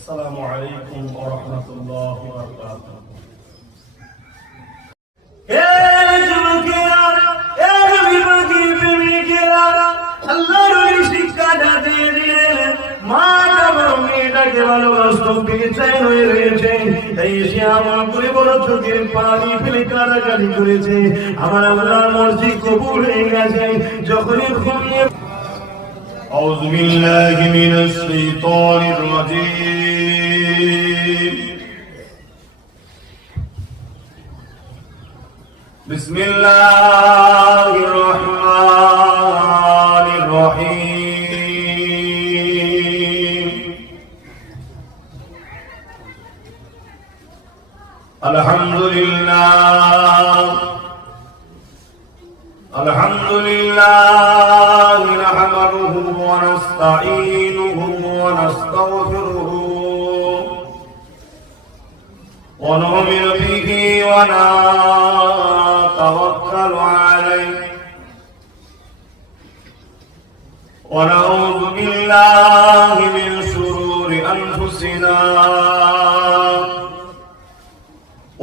আসসালামু আলাইকুম ওয়া রাহমাতুল্লাহি ওয়া বারাকাতুহু। আমার আল্লাহর মর্জি কবুল হয়ে গেছে। যখনই ঘুমিয়ে أعوذ بالله من الشيطان الرجيم بسم الله الرحمن الرحيم الحمد لله نحمده ونستعينه ونستغفره ونؤمن به ونتوكل عليه ونعوذ بالله من شرور أنفسنا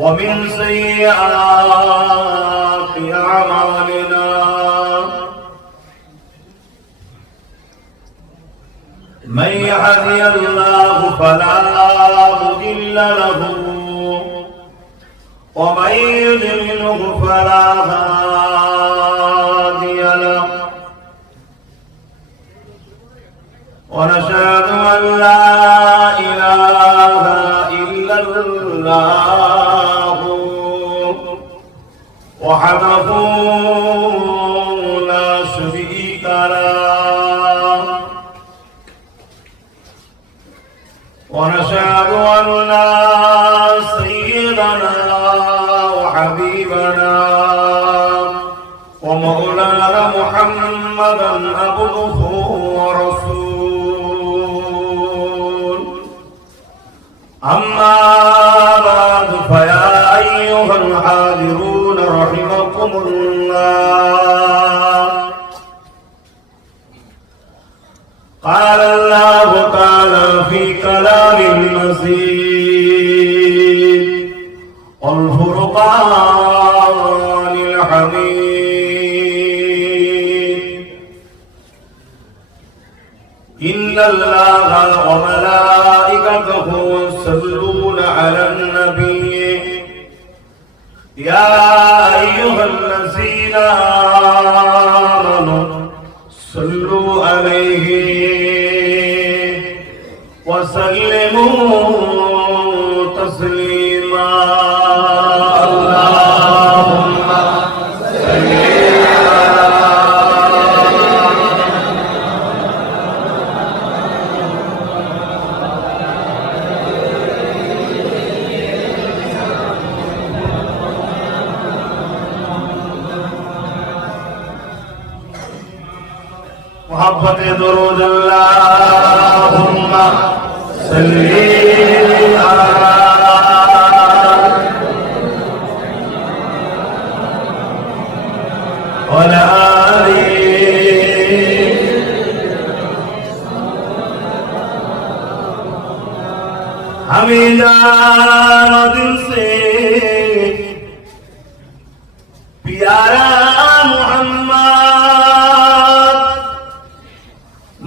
ومن سيئات أعمالنا من يهدي الله فلا مضل له ومن يضلله فلا هادي له ونشهد أن لا إله إلا الله وحده لا شريك له ونشهد أن سيدنا وحبيبنا ومولانا محمدا عبده ورسوله أما بعد فيا أيها الحاضرون رحمكم الله قال الله تعالى في كلام المزيد والفرقان الحميد إن الله وملائكته يصلون على النبي يا أيها الذين آمنوا صلوا عليه وسلموا تسليما اللهم صل محبت درود اللهم صل على آله हमें जानो दिल से प्यारा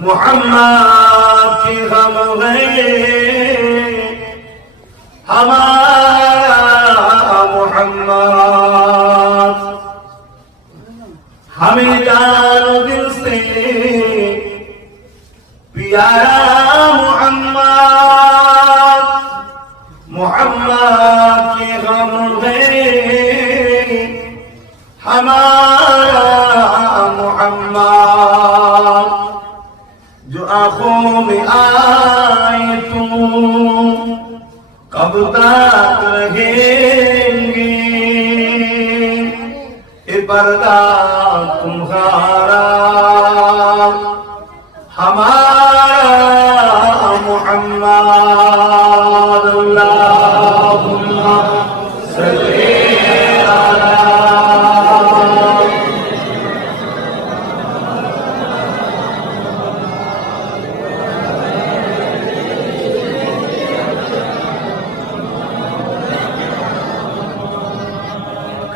मोहम्मद की हम गए हमारा मोहम्मद हमें जानो दिल से प्यारा मोहम्मद मोहम्मद की हम गए हमारा मोहम्मद जो आंखों में आए तुम कब तक रहेंगे ये पर्दा तुम्हारा हमारा मोहम्मद अल्लाहुम्मा सल्ली अला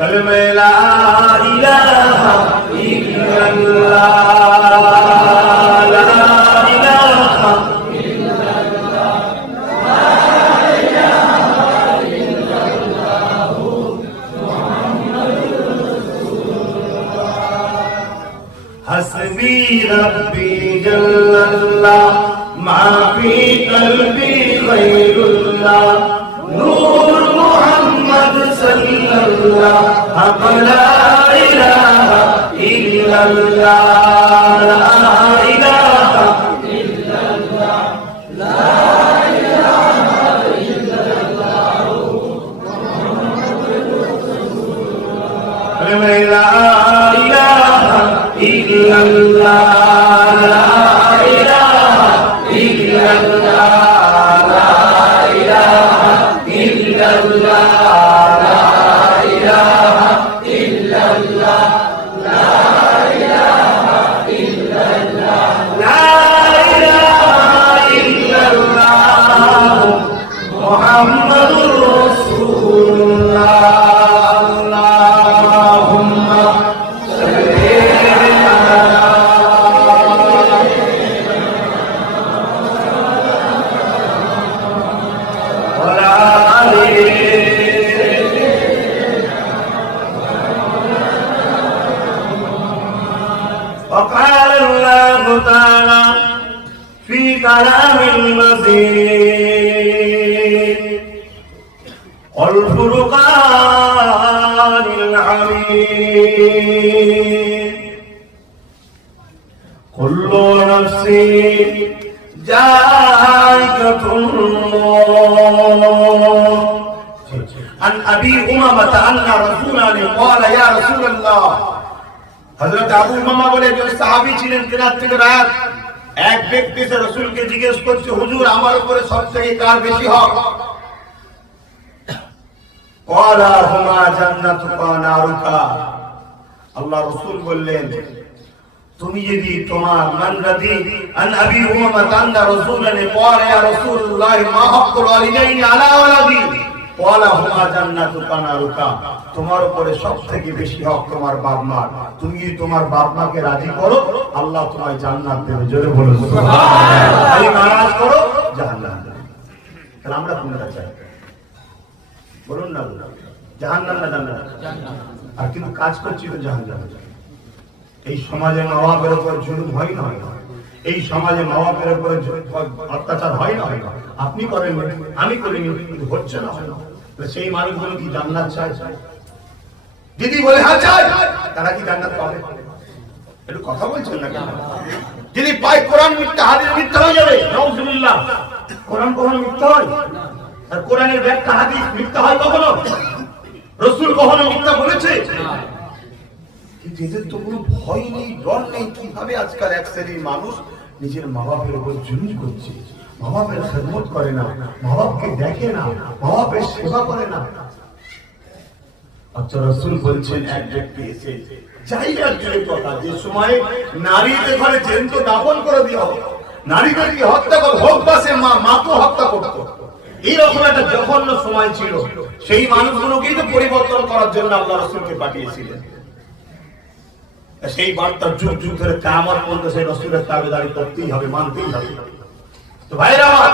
कलमे ला इलाहा इल्लल्लाह, ला इलाहा इल्लल्लाह, ला इलाहा इल्लल्लाह, मुहम्मदुर रसूलुल्लाह। हस्बी रब्बी जल्लल्लाह, मा फी क़ल्बी ग़ैरुल्लाह, नूर मुहम्मद सल्लल्लाह, ला इलाहा इल्लल्लाह, ला इलाहा इल्लल्लाह, ला इलाहा इल्लल्लाह, मुहम्मदुर रसूलुल्लाह। ला इलाहा इल्लल्लाह, ला इलाहा इल्लल्लाह, ला इलाहा इल्लल्लाह, ला इलाहा इल्लल्लाह, ला इलाहा इल्लल्लाह, ला इलाहा इल्लल्लाह, मुहम्मदुर रसूलुल्लाह। अल्लाहुम्मा सल्ली وقال الله تعالى في كلام المزيد والفرقان الحميد كل نفس ذائقة الموت عن أبي أمامة أن رسولا قال يا رسول الله। হযরত আবু উমামা বলে যে সাহাবী ছিলেন কেরাত থেকে রাত, এক ব্যক্তি এসে রাসূলকে জিজ্ঞেস করছে, হুজুর আমার উপরে সবথেকে কার বেশি হক? ক্বালা হুমা জান্নাতুকা নারুকা। আল্লাহ রাসূল বললেন, তুমি যদি তোমার মানরাদি আন আবি উমামা আন্না রাসূলান ক্বালা ইয়া রাসূলুল্লাহ মা হাক্কুল ওয়ালিদাইনি আলা ওয়ালাদি ক্বালা হুমা জান্নাতুকা নারুকা। তোমার উপরে সবথেকে বেশি হক তোমার বাপ মার। তুমি যদি তোমার বাপ মাকে রাজি করো, আল্লাহ তোমায় জান্নাত দেবে। জোরে বলো সুবহানাল্লাহ। যদি নারাজ করো, জাহান্নাম দেবে। তাহলে আমরা কোনটা চাই? বলুন না, জাহান্নাম না জান্নাত? আর কিন্তু কাজ করছি তো জাহান্নাম। এই সমাজে মা বাপের উপর জুলুম হয় না হয় না? এই সমাজে মা বাপের উপর অত্যাচার হয় না হয় না? আপনি করেন, আমি করিনি, কিন্তু হচ্ছে না হয় না? সেই মানুষগুলো কি জান্নাত চায়? যদি বলে হ্যাঁ চাই, তারা কি জান্নাত পাবে? একটু কথা বলছেন না কেন? যদি পাই কোরআন মিথ্যা, হাদিস মিথ্যা হয়ে যাবে। নাউযুবিল্লাহ। কোরআন কখনো মিথ্যা হয়? আর কোরআনের ব্যাখ্যা হাদিস মিথ্যা হয় কখনো? রাসূল কখনো মিথ্যা বলেছে? কিন্তু এদের তো কোনো ভয় নেই, ডর নেই। কিভাবে আজকাল এক শ্রেণীর মানুষ নিজের মা বাপের উপর জুলুম করছে, মা বাপের খেদমত করে না, মা বাপকে দেখে না, মা বাপের সেবা করে না। আচ্ছা, রাসূল বলছেন এক ব্যক্তি এসে জাহিলিয়াত যুগের কথা, যে সময় নারীদের ঘরে জ্যান্ত দাফন করে দেওয়া হতো, নারীদেরকে হত্যা করা হোক বা সে মাকে হত্যা করতো, এইরকম একটা জঘন্য সময় ছিল। সেই মানুষগুলোকেই তো পরিবর্তন করার জন্য আল্লাহ রাসূলকে পাঠিয়েছিলেন। সেই বার্তা যুগ যুগ ধরে কিয়ামত পর্যন্ত সেই রাসূলের তাবেদারি করতেই হবে, মানতেই হবে। তো ভাইরা আমার,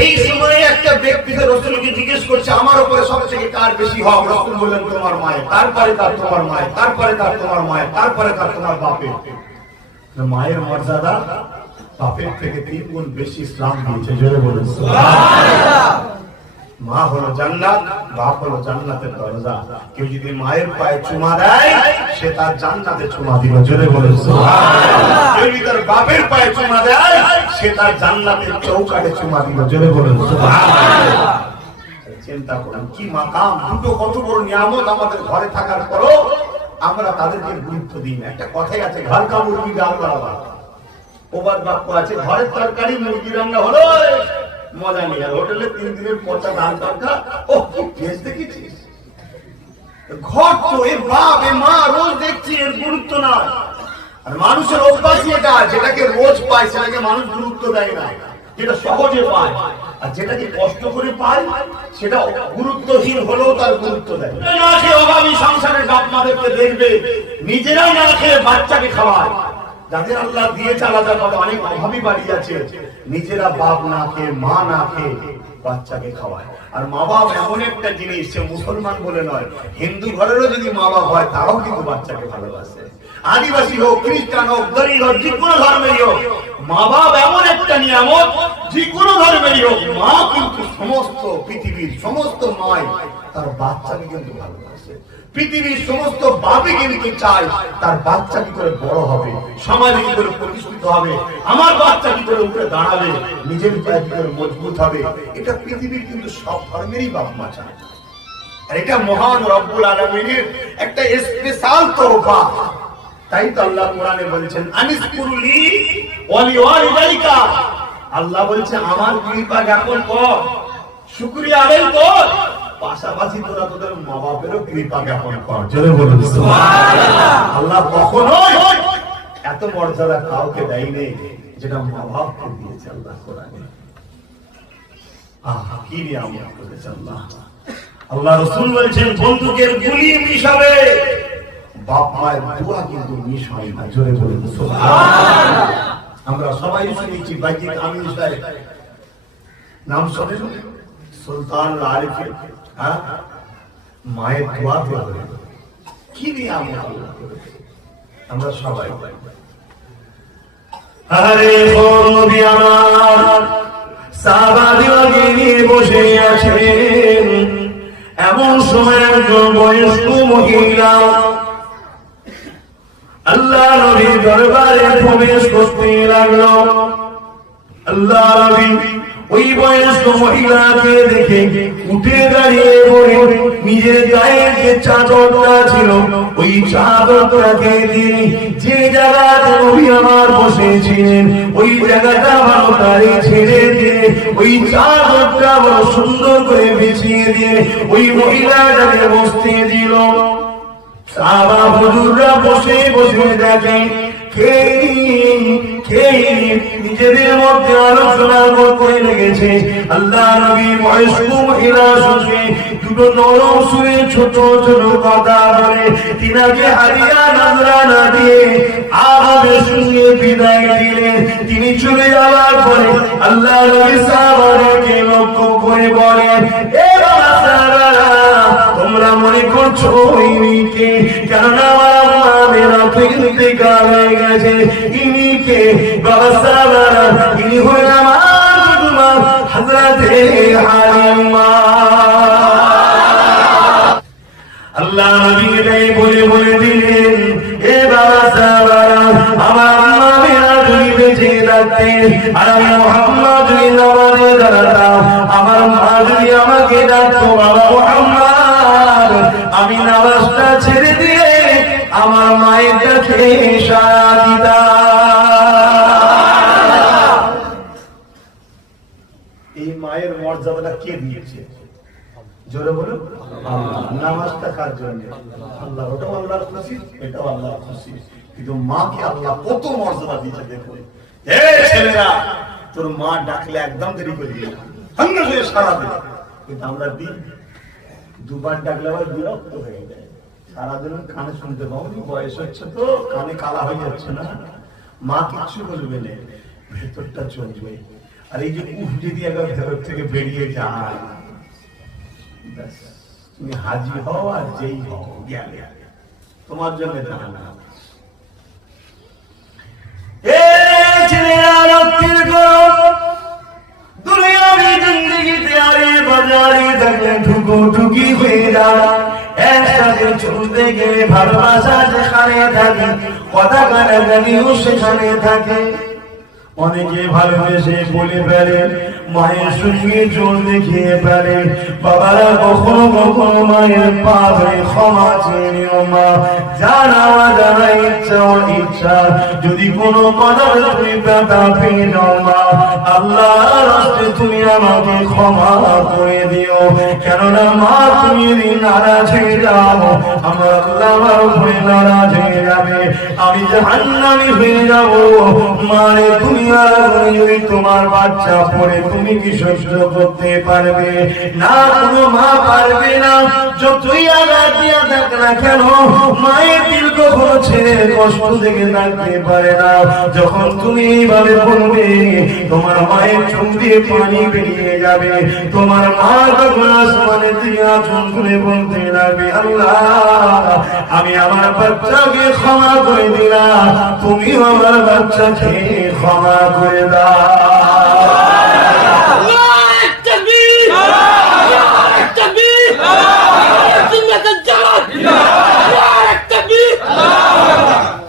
এই সময়ে একটা ব্যক্তি রাসূলকে জিজ্ঞেস করছে, আমার উপরে সবথেকে কার বেশি হক? রাসূল বললেন, তোমার মায়ের। তারপরে তার তোমার মায়ের, তারপরে তার তোমার মায়ের, তারপরে তার তোমার বাপের। মায়ের মর্যাদা বাপের থেকে 3 গুণ বেশি ইসলাম দিয়েছে। জোরে বলুন সুবহানাল্লাহ। মা হলো জান্নাত, বাপ হলো জান্নাতের দরজা। কেউ যদি মায়ের পায়ে চুমা দেয়, সে তার জান্নাতে চুমা দিল। জোরে বলুন সুবহানাল্লাহ। কেউ যদি তার বাপের পায়ে চুমা দেয়, সে তার জান্নাতের চৌকাঠে চুমা দিল। জোরে বলুন সুবহানাল্লাহ। চিন্তা করুন কি মাকাম, দুটো কত বড় নিয়ামত আমাদের ঘরে থাকার পরও আমরা তাদেরকে গুরুত্ব দিই না। একটা কথাই আছে, ঘর কা মুরগি ডাল বাড়াবা। প্রবাদ বাক্য আছে, ঘরের তরকারি মুরগি রান্না হলো মজা নেই, আর হোটেলে 3 দিনের পচা ডাল তরকা, ও কি টেস্ট দেখেছিস? ঘর তো এ বাপ এ মা রোজ দেখছি, এর গুরুত্ব নাই। আর মানুষের অভ্যাসই এটা, যেটাকে রোজ পায় সেটাকে মানুষ গুরুত্ব দেয় না, যেটা সহজে পায়। আর যেটাকে কষ্ট করে পায় সেটা গুরুত্বহীন হলেও তার গুরুত্ব দেয় না। খেয়ে অভাবী সংসারের বাপ মাদেরকে দেখবে নিজেরাই না খেয়ে বাচ্চাকে খাওয়ায়। যাদের আল্লাহ দিয়ে চালাতে পারে, অনেক অভাবী বাড়ি আছে, নিজেরা বাপ না খেয়ে মা না খেয়ে বাচ্চাকে খাওয়ায়। আর মা বাপ এমন একটা জিনিস, সে মুসলমান বলে নয়, হিন্দু ঘরেরও যদি মা বাপ হয় তারাও কিন্তু বাচ্চাকে ভালোবাসে। আদিবাসী হোক, খ্রিস্টান হোক, দলিত হোক, যে কোনো ধর্মেরই হোক, মা বাপ এমন একটা নিয়ামত, যে কোনো ধর্মেরই হোক, মা কিন্তু সমস্ত পৃথিবীর সমস্ত মাই তার বাচ্চাকে কিন্তু ভালোবাসে। পৃথিবীর সমস্ত বাপই কিন্তু চায় তার বাচ্চা কি করে বড় হবে, সমাজে কি করে প্রতিষ্ঠিত হবে, আমার বাচ্চা কি করে উঠে দাঁড়াবে, নিজের পায়ে কি করে মজবুত হবে। এটা পৃথিবীর কিন্তু সব ধর্মেরই বাপ মা চায়। আর এটা মহান রব্বুল আলামিনের একটা স্পেশাল তোহফা। তাই তো আল্লাহ কোরআনে বলেছেন আনিসকুরুলি ওয়ালিওয়ালিদাইকা, আল্লাহ বলছে আমার কৃপা জ্ঞাপন কর, শুকরিয়া আদায় কর, পাশাপাশি তোরা তোদের মা বাপেরও কৃপা জ্ঞাপন কর। জোরে বলুন সুবহানাল্লাহ। আল্লাহ কখনোই এত মর্যাদা কাউকে দেয়নি যেটা মা বাপকে দিয়েছে আল্লাহ কোরআনে। কি নিয়ামত করেছে আল্লাহ। আল্লাহ রাসূল বলেছেন বন্দুকের গুলি মিশ হবে, বাপ মায়ের দোয়া কিন্তু মিশ হয় না। জোরে বলুন সুবহানাল্লাহ। আমরা সবাই শুনেছি বাইজিদ আমিন সাহেব নাম শুনেন, সুলতান আরিফ, মায়ের দোয়া পেয়ে কি নিয়ামত আল্লাহ করেছে। আমরা সবাই আরে নবী আমার সাহাবাদেরকে নিয়ে বসে আছেন, এমন সময় একজন বয়স্ক মহিলা আল্লাহ নবীর দরবারে প্রবেশ করতে লাগলো। আল্লাহ নবী ওই বয়স্ক মহিলাকে দেখে উঠে দাঁড়িয়ে পড়ে নিজের গায়ে যে চাদরটা ছিল ওই চাদরটাকে দিয়ে যে জায়গাতে নবী আমার বসেছিলেন ওই জায়গাটা ভালো করে ছেড়ে দিয়ে ওই চাদরটা বড় সুন্দর করে বিছিয়ে দিয়ে ওই মহিলাটাকে বসতে দিল। সাহাবা হুজুররা বসে বসে দেখে নিজেদের মধ্যে আলোচনা করতে লেগেছে। আল্লাহ নবী বয়স্ক মহিলা শুনে দুটো নরম সুরে ছোট ছোট কথা বলে তিনাকে হাদিয়া নজরানা দিয়ে আহাদের সঙ্গে বিদায় দিলেন। তিনি চলে যাওয়ার পরে আল্লাহ নবী সাহাবাদেরকে লক্ষ্য করে বলেন, এ বাবা সাহাবারা, তোমরা মনে করছো ইনিকে, কারণ আমার আম্মা ইন্তেকাল হয়ে গেছে, ইনিকে বাবা সাহাবারা, ইনি হলেন আমার মা হযরতে হালিমা। আল্লাহ নবী এটাই বলে বলে দিলেন, এ বাবা সাহাবারা, আমার আম্মা মেরা যদি বেঁচে থাকতেন আর আমি মুহাম্মদ যদি নামাজে দাঁড়াতাম, আমার মা যদি আমাকে ডাকতো বাবা মুহাম্মদ, আমি নামাজটা ছেড়ে দিয়ে আমার মায়ের কাছে ইশারা দিতাম। এই মায়ের মর্যাদাটা কে দিয়েছে? জোরে বলুন আল্লাহ। নামাজটা কার জন্য? আল্লাহ। ওটাও আল্লাহর খুশি, এটাও আল্লাহর খুশি। কিন্তু মাকে আল্লাহ কত মর্যাদা দিয়েছে দেখুন। এ ছেলেরা, তোর মা ডাকলে একদম দেরি করবি না, সঙ্গে সঙ্গে সারা দিন। কিন্তু আমরা দিন দুবার ডাকলে আবার বিরক্ত হয়ে যায়, সারাদিন কানে শুনতে পাবো, বয়স হচ্ছে তো কানে কালা হয়ে যাচ্ছে না, মা কিচ্ছু বলবে না, ভেতরটা চলবে। আর এই যে উফ যদি একবার ভেতর থেকে বেরিয়ে যায়, তুমি হাজি হও আর যেই হও গেলে তোমার জন্য জানা। দুনিয়াবি জিন্দেগিতে আরে বাজারে থাকলে ঠুকি হয়ে যায়, একসাথে চলতে গেলে ভালোবাসা যেখানে থাকে কথা কানাকানিও সেখানে থাকে। অনেকে ভালোবেসে বলে ফেলে, মায়ের সঙ্গে জোর দেখিয়ে ফেলে, বাবারা কখনো কখনো মায়ের পা ধরে ক্ষমা চেয়ে নিও মা, জানা জানা ইচ্ছা ও ইচ্ছা যদি কোনো কথা তুমি ব্যথা পেয়ে যাও মা, আল্লাহর রাস্তায় তুমি আমাকে ক্ষমা করে দিও, কেননা মা তুমি যদি নারাজ হয়ে যাও আমার আল্লাহ আমার উপরে নারাজ হয়ে যাবে, আমি জাহান্নামী হয়ে যাব। মারে তুমি আর যদি তোমার বাচ্চা পড়ে তুমি কি সহ্য করতে পারবে না? কোনো মা পারবে না। যতই আঘাত দিয়া দেখ না কেন মায়ের দিল কখনো ছেড়ে কষ্ট থেকে থাকতে পারে না। যখন তুমি এইভাবে বলবে তোমার মায়ের চোখ দিয়ে পানি বেরিয়ে যাবে, তোমার মা তখন আসমানে দিয়ে আঁচল খুলে বলতে লাগবে, আল্লাহ আমি আমার বাচ্চাকে ক্ষমা করে দিলাম, তুমিও আমার বাচ্চাকে ক্ষমা করে দাও।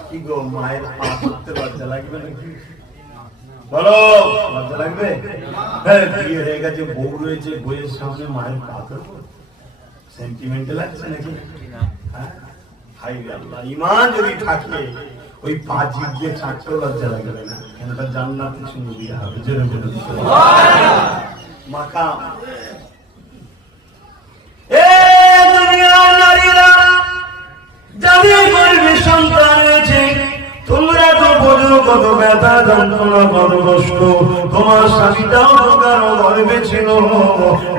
কি গো মায়ের পা ধরতে লজ্জা লাগবে নাকি? বলো লজ্জা লাগবে? হ্যাঁ, বিয়ে হয়ে গেছে, বউ রয়েছে, বইয়ের সামনে মায়ের পা ধরবো, সেন্টিমেন্টাল লাগছে নাকি? হাই আল্লাহ, ঈমান যদি থাকে ওই পা জিভ দিয়ে ছাড়তেও লজ্জা লাগবে না, কেন তার জান্নাতে চুমু দিয়ে হবে। জোরে বলুন সুবহানাল্লাহ। মাকাম যাদের গর্ভে সন্তান রয়েছে তোমরা তো বোঝো কত ব্যথা যন্ত্রণা কত কষ্ট। তোমার স্বামীটাও তো কারো গর্ভে ছিল,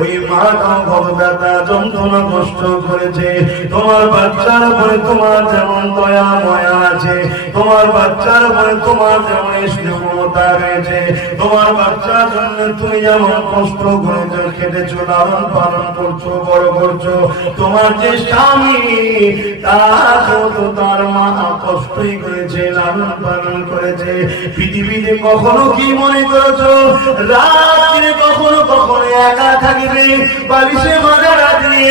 ওই মাটাও কত ব্যথা যন্ত্রণা কষ্ট করেছে। তোমার বাচ্চার উপরে তোমার যেমন দয়া ময়া আছে, তোমার বাচ্চার উপরে তোমার যেমন স্নেহমমতা রয়েছে, তোমার বাচ্চার জন্য তুমি যেমন কষ্ট করেছো, খেটেছো, লালন পালন করছো, বড় করছো, তোমার যে স্বামী তাকেও তো তার মা কষ্টই করেছে, লালন পালন করেছে। পৃথিবীতে কখনো কি মনে করেছো রাত্রে কখনো কখনো একা থাকবে, বালিশে মাথা রাখলে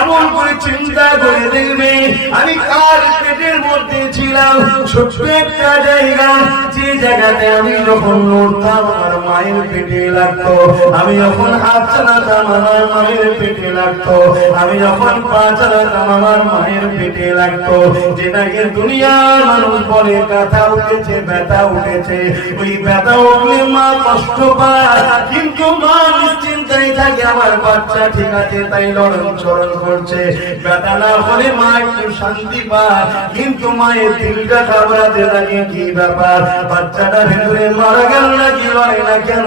এমন করে চিন্তা করে দেখবে আমি কার পেটের মধ্যে ছিলাম? ছোট্ট একটা জায়গা, যে জায়গাতে আমি যখন নড়তাম আমার মায়ের পেটে লাগতো, আমি যখন হাত চালাতাম আমার মায়ের পেটে লাগতো, আমি যখন পা চালাতাম আমার মায়ের পেটে লাগতো। যেটাকে দুনিয়ার মানুষ বলে ব্যথা উঠেছে, ব্যথা উঠেছে, ওই ব্যথা উঠলে মা কষ্ট পায়, কিন্তু মা নিশ্চিন্তায় থাকে আমার বাচ্চা ঠিক আছে তাই লড়ন চরণ করছে। ব্যথা না হলে মা একটু শান্তি পায়, কিন্তু মায়ের দিলটা ঘাবড়াতে লাগে, কি ব্যাপার বাচ্চাটা ভেতরে মারা গেল নাকি, লড়ে না কেন?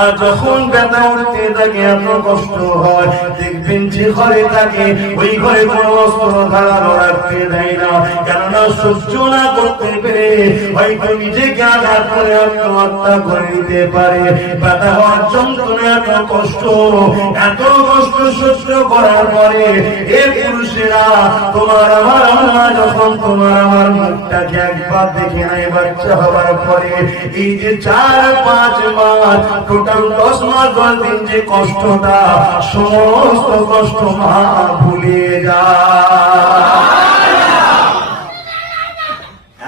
আর যখন ব্যথা উঠতে থাকে এত কষ্ট হয়, দেখবেন যে ঘরে থাকে ওই ঘরে কোনো অস্ত্র ধারালো রাখতে দেয় না, কেননা সহ্য না করতে পেরে হয়তো নিজেকে আঘাত করে আত্মহত্যা করে নিতে পারে। ব্যথা হওয়ার যন্ত্রণা এত কষ্ট সহ্য করার পরে এ পুরুষেরা তোমার আমার আম্মা যখন তোমার আমার মুখটাকে একবার দেখে নেয় বাচ্চা হওয়ার পরে, এই যে 4-5 মাস টোটাল 10 মাস 10 দিন যে কষ্টটা, সমস্ত কষ্ট মা ভুলিয়ে যায়।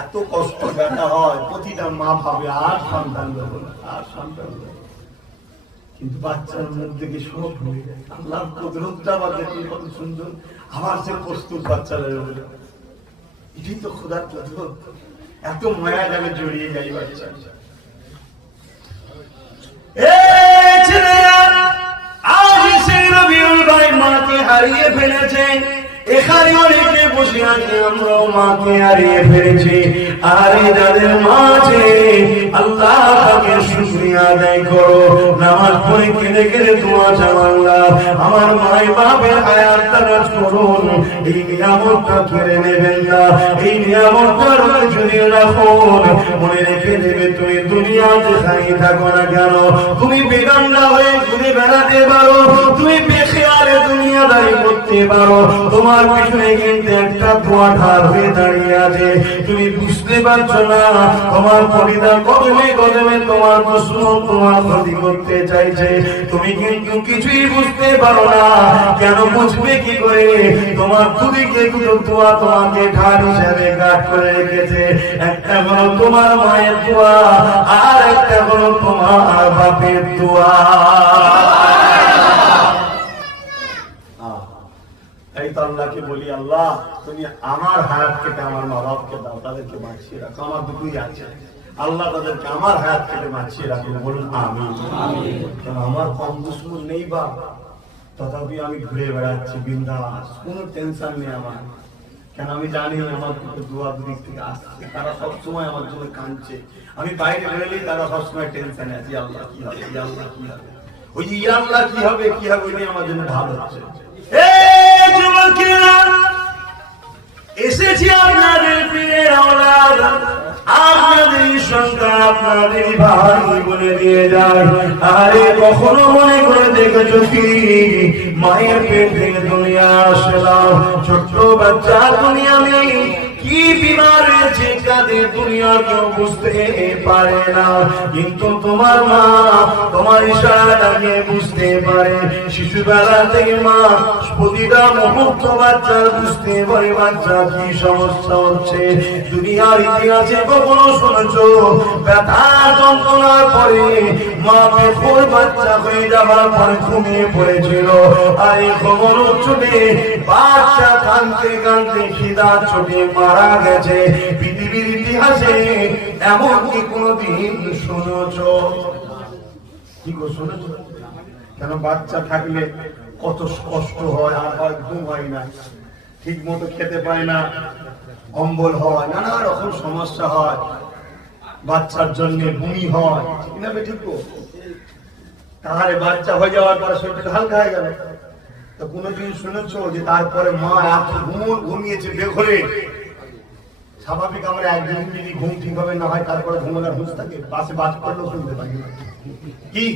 এত কষ্ট ব্যথা হয়, প্রতিটা মা ভাবে আর সন্তান দেবো না, আর সন্তান দেবো, কিন্তু বাচ্চার মুখ থেকে সব ভুলে যায়। আল্লাহ কুদরতটা আবার দেখি কত সুন্দর, আবার সে প্রস্তুত বাচ্চারা, এটাই তো খোদার কুদরত। এত মায়া জানে জড়িয়ে যায় বাচ্চা। আজ সেই রবিউল ভাই মাকে হারিয়ে ফেলেছে, এখানে অনেকে বসে আছে আমরাও মাকে হারিয়ে ফেলেছি। আর যাদের মা আছে আল্লাহ পাকে শুকরিয়া আদায় করো, নামাজ পড়ে কেঁদে কেঁদে দোয়া চাও, আল্লাহ আমার মায়ের বাপের হায়াত তারাজ করুন, এই নিয়ামতটা কেড়ে নেবেন না, এই নিয়ামতটা যদি রাখুন, মনে রেখে দেবে তুমি দুনিয়াতে খাই থাকো না কেন, তুমি বেগান্দা হয়ে ঘুরে বেড়াতে পারো, তুমি বেখেয়ালে দুনিয়াদারি করতে পারো, তোমার পিছনে কিন্তু একটা দোয়া ঢাল হয়ে দাঁড়িয়ে আছে, তুমি বুঝতে পারছো না। তোমার পরিবার কদমে কদমে তোমার দুশমন তোমার ক্ষতি করতে চাইছে, তুমি কিন্তু কিছুই বুঝতে পারো না। কেন বুঝবে কি করে? তোমার দুদিকে দুটো দোয়া তোমাকে ঢাল হিসেবে গাঢ় করে রেখেছে। একটা হলো তোমার মায়ের দোয়া, আর একটা হলো তোমার বাপের দোয়া। এই তো আল্লাহকে বলি, আল্লাহ তুমি আমার হায়াত কেটে আমার মা বাপকে দাও, তাদেরকে বাঁচিয়ে রাখো, আমার দুটোই আছে, আল্লাহ তাদেরকে আমার হায়াত থেকে বাঁচিয়ে রাখুন, বলুন আমিন। কারণ আমার কম দুশ্মন নেই বা, তথাপি আমি ঘুরে বেড়াচ্ছি বিন্দাস, কোনো টেনশন নেই আমার। কেন আমি জানি আমার দুটো দুয়া দিক থেকে আসছে, তারা সবসময় আমার জন্য কাঁদছে। আমি বাইরে বেরোলেই তারা সবসময় টেনশনে আছে, আল্লাহ কি হবে, আল্লাহ কি হবে, ওই যে আল্লাহ কি হবে কি হবে, ওই নিয়ে আমার জন্য ভালো হচ্ছে। এসেছি আপনাদের প্রিয়ের আওলাদ, আপনাদের সন্তান, আপনাদের ভাই বলে দিয়ে যায়। আরে কখনো মনে করে দেখেছো কি, মায়ের পেট থেকে দুনিয়া আসলাম, ছোট্ট বাচ্চা দুনিয়া নেই, কি বিমার রয়েছে যাদের দুনিয়া কেউ বুঝতে পারে না, কিন্তু তোমার মা তোমার ইশারাটাকে বুঝতে পারে। শিশুবেলা থেকে মা প্রতিটা মুহূর্ত বাচ্চা বুঝতে পারে বাচ্চা কি সমস্যা হচ্ছে। দুনিয়ার ইতিহাসে কখনো শুনেছো ব্যথা যন্ত্রণার পরে মা বেখর বাচ্চা হয়ে যাবার পরে ঘুমিয়ে পড়েছিল, আর এই খবর চোটে বাচ্চা কাঁদতে কাঁদতে খিদার চোটে মারা গেছে। পৃথিবীর ইতিহাসে এমন কি কোনদিন শুনেছ? কি গো শুনেছ? কেন বাচ্চা থাকলে কত কষ্ট হয়, আর ঘুম হয় না, ঠিক মতো খেতে পায় না, অম্বল হয়, নানা রকম সমস্যা হয়, বাচ্চার জন্য বমি হয়, ঠিক না ঠিক? তাহলে বাচ্চা হয়ে যাওয়ার পরে শরীরটা হালকা হয়ে গেল। তো কোনদিন শুনেছো যে তারপরে মা ঘুমিয়েছে বেঘরে? স্বাভাবিক আমরা একদিন যদি ঘুম ঠিকভাবে না হয় তারপরে ঘুমানোর হুঁশ থাকে, পাশে বাজ করলেও শুনতে পারি না, কি?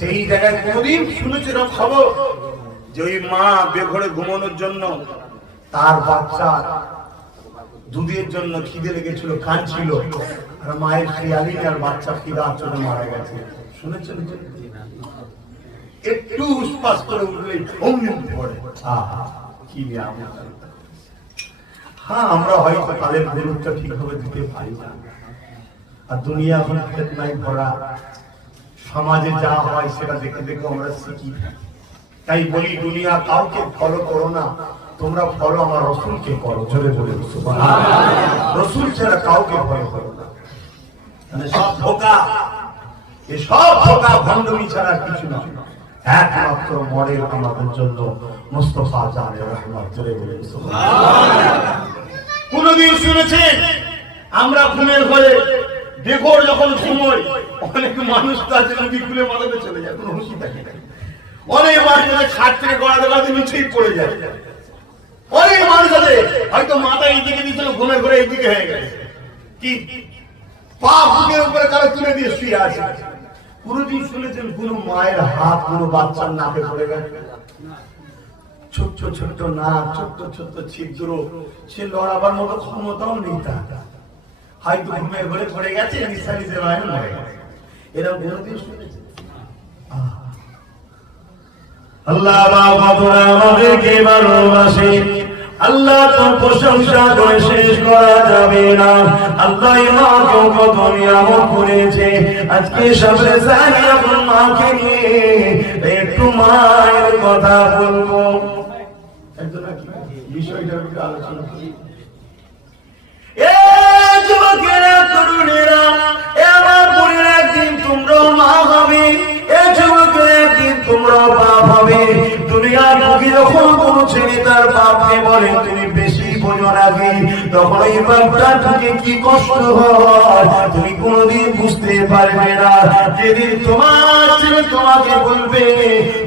সেই জায়গায় কোনদিন শুনেছে এরকম খবর যে ওই মা বেঘরে ঘুমানোর জন্য তার বাচ্চা দুধের জন্য খিদে লেগেছিল, কাঁদছিল, আর মায়ের খেয়ালি আর বাচ্চা খিদার জন্য মারা গেছে? শুনেছেন? একটু উসপাস করে উঠলেই অমনি পড়ে। কি হ্যাঁ, আমরা হয়তো তাদের গুরুত্ব ঠিকভাবে দিতে পারি না। আর দুনিয়া এখন ফিতনায় ভরা, সমাজে যা হয় সেটা দেখে দেখে আমরা শিখি। তাই বলি দুনিয়া কাউকে ফলো করো না, তোমরা ফলো আমার রসুলকে করো। জোরে বলে রসুল ছাড়া কাউকে ফলো করো না। সব ধোঁকা, এসব ধোঁকা ভণ্ডমি ছাড়া কিছু না। একমাত্র মডেল আমাদের জন্য মুস্তাফা জানে রহমত। জোরে বলে কোনদিন শুনেছেন আমরা ঘুমের ঘরে বেঘর যখন ঘুমোই, অনেক মানুষ তো আছে নদী খুলে মাথাতে চলে যায়, কোনো হুঁশি থাকে না। অনেক মানুষ খাট থেকে গড়াতে গড়াতে নিচেই পড়ে যায়। অনেক মানুষ আছে হয়তো মাথা এইদিকে দিয়েছিল, ঘুমের ঘরে এইদিকে হয়ে গেছে, কি পা বুকের উপরে কারো তুলে দিয়ে শুয়ে আছে। কোনদিন শুনেছেন কোন মায়ের হাত কোন বাচ্চার নাকে পড়ে গেছে? ছোট্ট ছোট্ট নাক, ছোট্ট ছোট্ট ছিদ্র, সে লড়াবার মতো ক্ষমতাও নেই তার। হয়তো ঘুমের ঘরে পড়ে গেছে, নিঃশ্বাসের বাইরে মরে গেছে। এরকম কোনদিন শুনেছেন? আল্লাহ আমাদেরকে ভালোবাসে, আল্লাহ তো প্রশংসা করে শেষ করা যাবে না। আল্লাহ মাকে কত নিয়ামত করেছে। আজকে সবে জানি আপনার মাকে নিয়ে একটু মায়ের কথা বলবো, বিষয়টার উপরে আলোচনা করি। যুবকেরা, তরুণেরা, আমার বোনেরা, একদিন তোমরাও মা হবে। যুবকেরা, একদিন তোমরাও বাপ হবে। দুনিয়ার বুকে যখন কোন ছেলে তার বাপকে বলে তুমি বেশি বোঝো নাকি, তখন এই বাপটা থেকে কি কষ্ট হয় তুমি কোনদিন বুঝতে পারবে না। যেদিন তোমার ছেলে তোমাকে বলবে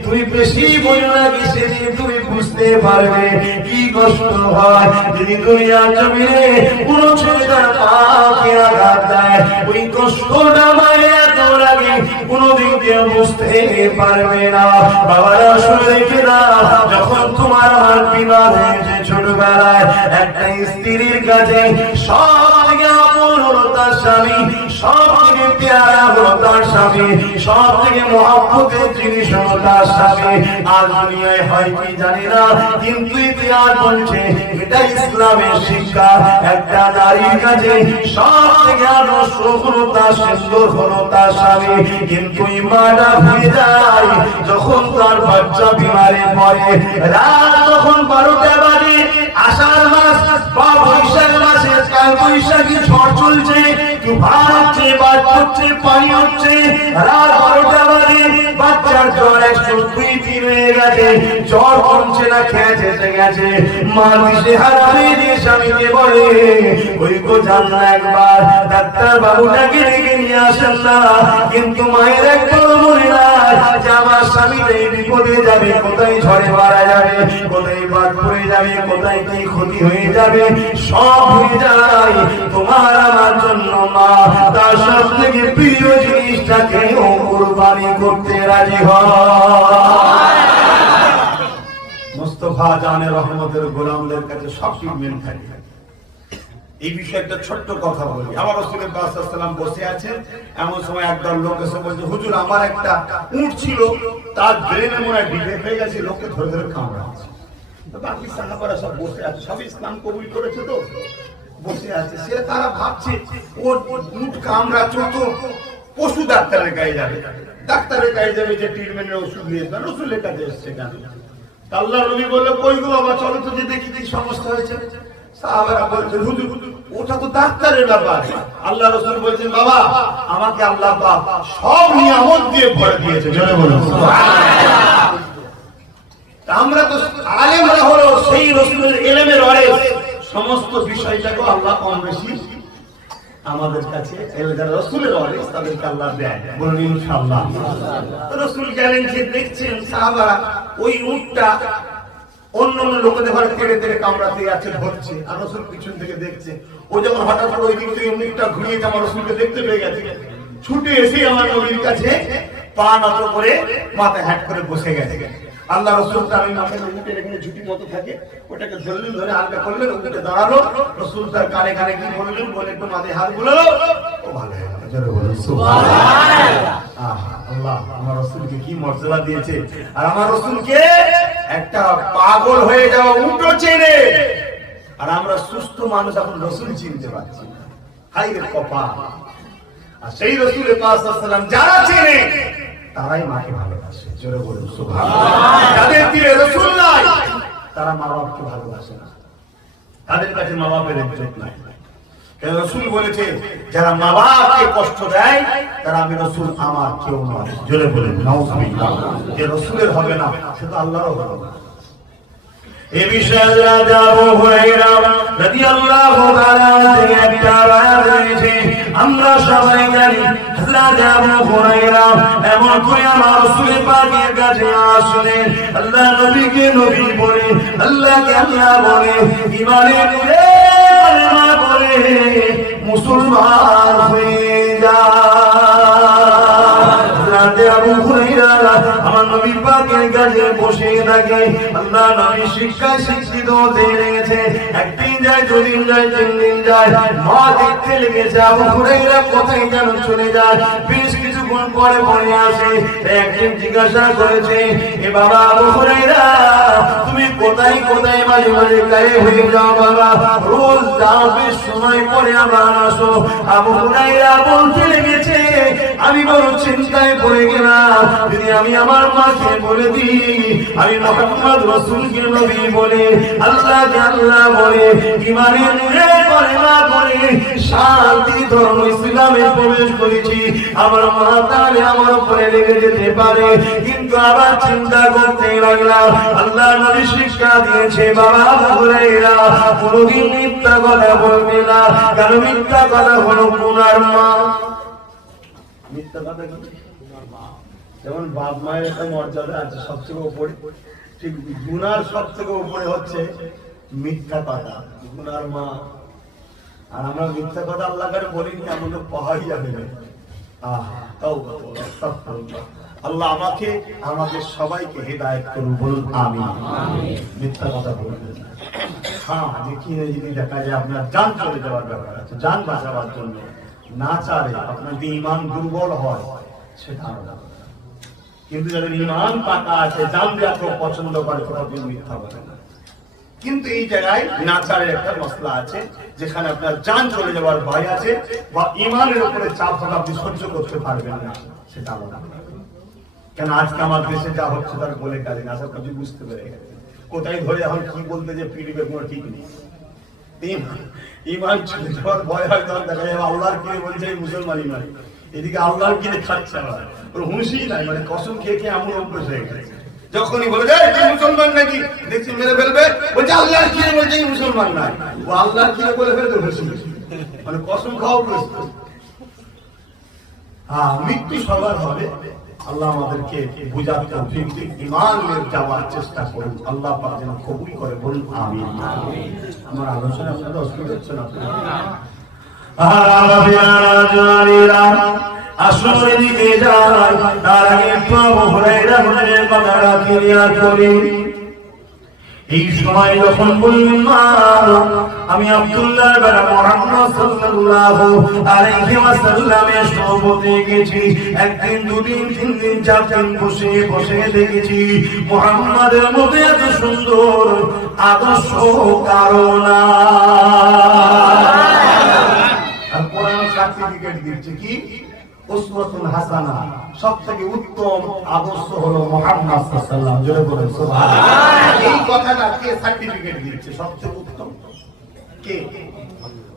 তুমি বেশি বোঝো নাকি, সেদিন তুমি বুঝতে পারবে কি কষ্ট হয়। যদি দুনিয়ার জমিনে কোন ছেলে তার বাপকে আঘাত দেয়, ওই কষ্টটা মায়ের এত লাগে কোনদিন কেউ বুঝতে পারবে না। বাবারা শুনে রেখে দাও, যখন তোমার আমার বিবাহ হয়েছে ছোটবেলায়, একটা স্ত্রীর কাছে সব থেকে আপন হলো তার স্বামী, সব থেকে পেয়ারা হলো তার স্বামী, সব থেকে মহব্বতের জিনিস হলো তার স্বামী। আর দুনিয়ায় হয় কি জানি না, কিন্তু ইতিহাস বলছে এটা ইসলামের শিক্ষা। একটা নারীর কাছে সব থেকে আদর্শ হলো তার সুন্দর হলো তার স্বামী, কিন্তু ইমানটা ভুলে যায় যখন তার বাচ্চা বিমারে পড়ে। রাত তখন 12টা বাজে, আষাঢ় মাস বা বৈশাখ মাসে কাল বৈশাখী ঝড় চলছে, তুফান হচ্ছে, বাজ পড়ছে, পানি হচ্ছে। রাত 12টা বাজে, বাচ্চার জ্বর 102-3 হয়ে গেছে, জ্বর কমছে না, খেয়ে এসে গেছে। মা দিশেহারা হয়ে দিয়ে স্বামীকে বলে, ওই গো যান না একবার ডাক্তার বাবুটাকে ডেকে নিয়ে আসেন না। কিন্তু মায়ের একবার মনে নাই যে আমার স্বামীটা এই বিপদে যাবে, কোথায় ঝড়ে মারা যাবে, কোথায় বাদ পড়ে যাবে, কোথায় কি ক্ষতি হয়ে যাবে, সব হয়ে যায় তোমার আমার জন্য। মা তার সব থেকে প্রিয় জিনিসটাকে ও কুরবানি করতে রাজি হয়। মুস্তাফা জানের রহমতের গোলামদের কাছে সব ট্রিটমেন্ট থাকে। এই বিষয়ে একটা ছোট্ট কথা বলি। আমার রাসূলুল্লাহ সাল্লাল্লাহু আলাইহি ওয়াসাল্লাম বসে আছেন, এমন সময় একদল লোক এসে বলছে, হুজুর আমার একটা উট ছিল, তার ব্রেনে মনে হয় ডিফেক্ট হয়ে গেছে, লোককে ধরে ধরে কামড়াচ্ছে। বাকি সাহাবারা সব বসে আছে, সব ইসলাম কবুল করেছে তো বসে আছে। সে তারা ভাবছে ওর উট কামড়াচ্ছে তো পশু ডাক্তারের গায়ে যাবে, ডাক্তারের গায়ে যাবে যে ট্রিটমেন্টের ওষুধ নিয়ে আসবে, রসুলের কাছে এসছে কেন? আল্লাহ নবী বললো, কই গো বাবা চলো তো যে দেখি কি সমস্যা হয়েছে। সাহাবারা বলছেন, হুজুর ওটা তো ডাক্তারের ব্যাপার। আল্লাহ রাসূল বলছেন, বাবা আমাকে আল্লাহ পাক সব নিয়ামত দিয়ে ভরে দিয়েছে, জোরে বলুন সুবহানাল্লাহ। আমরা তো আলেমরা হলো সেই রাসূলের ইলমের ওয়ারিস, সমস্ত বিষয়টাকে আল্লাহ কম বেশি আমাদের কাছে যারা রাসূলের ওয়ারিস তাদেরকে আল্লাহ দেয়, বলুন ইনশাআল্লাহ। রাসূল গেলেন যে দেখছেন সাহাবারা ওই উটটা অন্য অন্য লোকেদের ঘরে তেড়ে তেড়ে কামড়াতে আছে, ধরছে, আর রাসূল পিছন থেকে দেখছে। ও যখন হঠাৎ করে ওই দিক থেকে মুখটা ঘুরিয়ে আমার রাসূলকে দেখতে পেয়ে গেছে, ছুটে এসে আমার নবীর কাছে পা নত করে মাথা হ্যাট করে বসে গেছে। আল্লাহ রাসূল তার ওই মাথায় উঠে এখানে ঝুটি মতো থাকে, ওটাকে ধরলেন, ধরে হালকা করলেন, উঠে দাঁড়ালো। রাসূল তার কানে কানে কি বললেন, বলে একটু মাথায় হাত বুলালো, ও ভালো হয়ে গেল, জোরে বলুন সুবহানাল্লাহ। আল্লাহ আমার রাসূলকে কি মর্যাদা দিয়েছে। আর আমার রাসূলকে একটা পাগল হয়ে যাওয়া উটও চেনে, আর আমরা সুস্থ মানুষ এখন রাসূল চিনতে পারছি, হাই রে কপাল। আর সেই রাসূলের পাক সাল্লাল্লাহু আলাইহি ওয়াসাল্লাম যারা চেনে তারাই মাকে ভালোবাসে, জোরে বলুন সুবহানাল্লাহ। যাদের দিলে রাসূল নাই তারা মা বাবাকে ভালোবাসে না, তাদের কাছে মা বাবার ইজ্জত নাই। কারণ রাসূল বলেছে, যারা মা বাবাকে কষ্ট দেয় তারা আমি রাসূল আমার কেউ নয়, জোরে বলুন নাউযুবিল্লাহ। যে রাসূলের হবে না সে তো আল্লাহরও হবে না। এই বিষয়ে হযরত আবু হুরায়রা রাদিয়াল্লাহু তাআলা থেকে একটা আয়াত রয়েছে, আমরা সবাই জানি। হযরত আবু হুরায়রা এমন করে আমার রাসূল পাকের কাছে আসলেন, আল্লাহ নবীকে নবী বলে, আল্লাহকে আল্লাহ বলে, ঈমানের নূরে কালেমা বলে মুসলমান হয়ে যায়। আবু হুরায়রা আমার নবী পাকের কাছে বসে থাকে, আল্লাহ নবী শিক্ষায় শিক্ষিত হতে লেগেছে। একদিন যায়, দুদিন যায়, 3 দিন যায়, মা দেখতে লেগেছে আবু হুরায়রা কোথায় যেন চলে যায়। বেশ কিছুক্ষণ পরে পরে আসে, একদিন জিজ্ঞাসা করেছে, এ বাবা আবু হুরায়রা তুমি কোথায় কোথায় মাঝে মাঝে গায়ে হয়ে যাও বাবা, রোজ যাও, বেশ সময় পরে আবার আসো। আবু হুরায়রা বলতে লেগেছে, আমি বড় চিন্তায় পড়ে গেলাম, যদি আমি আমার মাকে বলে দিই আমি মুহাম্মদ রাসূলকে নবী বলে, আল্লাহকে আল্লাহ বলে, ঈমানের নূরে কালেমা পড়ে শান্তি ধর্ম ইসলামে প্রবেশ করেছি, আমার মা তাহলে আমার উপরে লেগে যেতে পারে। কিন্তু আবার চিন্তা করতে লাগলাম, আল্লাহ নবী শিক্ষা দিয়েছে বাবা আবু হুরায়রা কোনদিন মিথ্যা কথা বলবে না, কারণ মিথ্যা কথা হলো গুনার মা। মিথ্যা কথা কি? যেমন বাপ মায়ের একটা মর্যাদা আছে সবথেকে উপরে, ঠিক গুনার সবথেকে উপরে হচ্ছে মিথ্যা কথা, গুনার মা। আর আমরা মিথ্যা কথা আল্লাহ করে বলিনি, আমাদের পাহাড়ি যাবে না। আল্লাহ আমাকে আমাদের সবাইকে হেদায়েত করুন, বলুন আমিন। মিথ্যা কথা বলবেন না। হ্যাঁ, দেখিয়ে যদি দেখা যায় আপনার জান চলে যাওয়ার ব্যাপার আছে, জান বাঁচাবার জন্য নাচারে আপনার যদি ঈমান দুর্বল হয় সেটা আলাদা, কিন্তু যাদের ঈমান পাকা আছে, জানবে আপনার পছন্দ করে, কোথাও মিথ্যা বলে না। কিন্তু এই জায়গায় নাচারের একটা মশলা আছে, যেখানে আপনার জান চলে যাওয়ার ভয় আছে বা ঈমানের উপরে চাপ থাকা আপনি সহ্য করতে পারবেন না, সেটা আলাদা। কেন আজকে আমার দেশে যা হচ্ছে তার বলে কাজে না, সব কিছু বুঝতে পেরে গেছে, কোথায় ধরে এখন কি বলতে যে পিড়িবে কোনো ঠিক নেই। ঈমান চলে যাওয়ার ভয় হয়, তখন দেখা যাবে আল্লাহর কিনে বলছে মুসলমানই নয়, এদিকে আল্লাহর কিনে খাচ্ছে আমার, ওর হুঁশি নাই, মানে কসম খেয়ে খেয়ে এমন অভ্যেস হয়ে গেছে। যখনই বলে যায় তুই মুসলমান নাকি, দেখছি মেরে ফেলবে, বলছে আল্লাহর কিনে বলছে মুসলমান নাই, ও আল্লাহর কিনে বলে ফেলতে হুঁশি, মানে কসম খাওয়া প্রস্তুত। হ্যাঁ, মৃত্যু সবার হবে, আল্লাহ আমাদেরকে বুঝার তৌফিক দিন, ঈমানের যাওয়ার চেষ্টা করুন, আল্লাহ পাক যেন কবুল করে, বলুন আমিন। আমার আলোচনা আপনাদের অসুবিধা হচ্ছে না? আসুন এদিকে যাই, তার আগে একটু আবু হুরায়রা হুজুরের কথাটা ক্লিয়ার করি। এই সময় যখন বললেন মা, আমি আব্দুল্লাহ বিন মুহাম্মদ সাল্লাল্লাহু আলাইহি ওয়াসাল্লামের সোহবতে গেছি, একদিন দুদিন তিন দিন চার দিন বসে বসে দেখেছি মুহাম্মাদের মধ্যে এত সুন্দর আদর্শ কারো না। আর কোরআন সার্টিফিকেট দিচ্ছে কি উসওয়াতুন হাসানা, সবথেকে উত্তম আদর্শ হলো মুহাম্মদ সাল্লাল্লাহু আলাইহি ওয়াসাল্লাম। জোরে বলেন সুবহানাল্লাহ। এই কথাটা কে সার্টিফিকেট দিচ্ছে সবথেকে উত্তম? কে?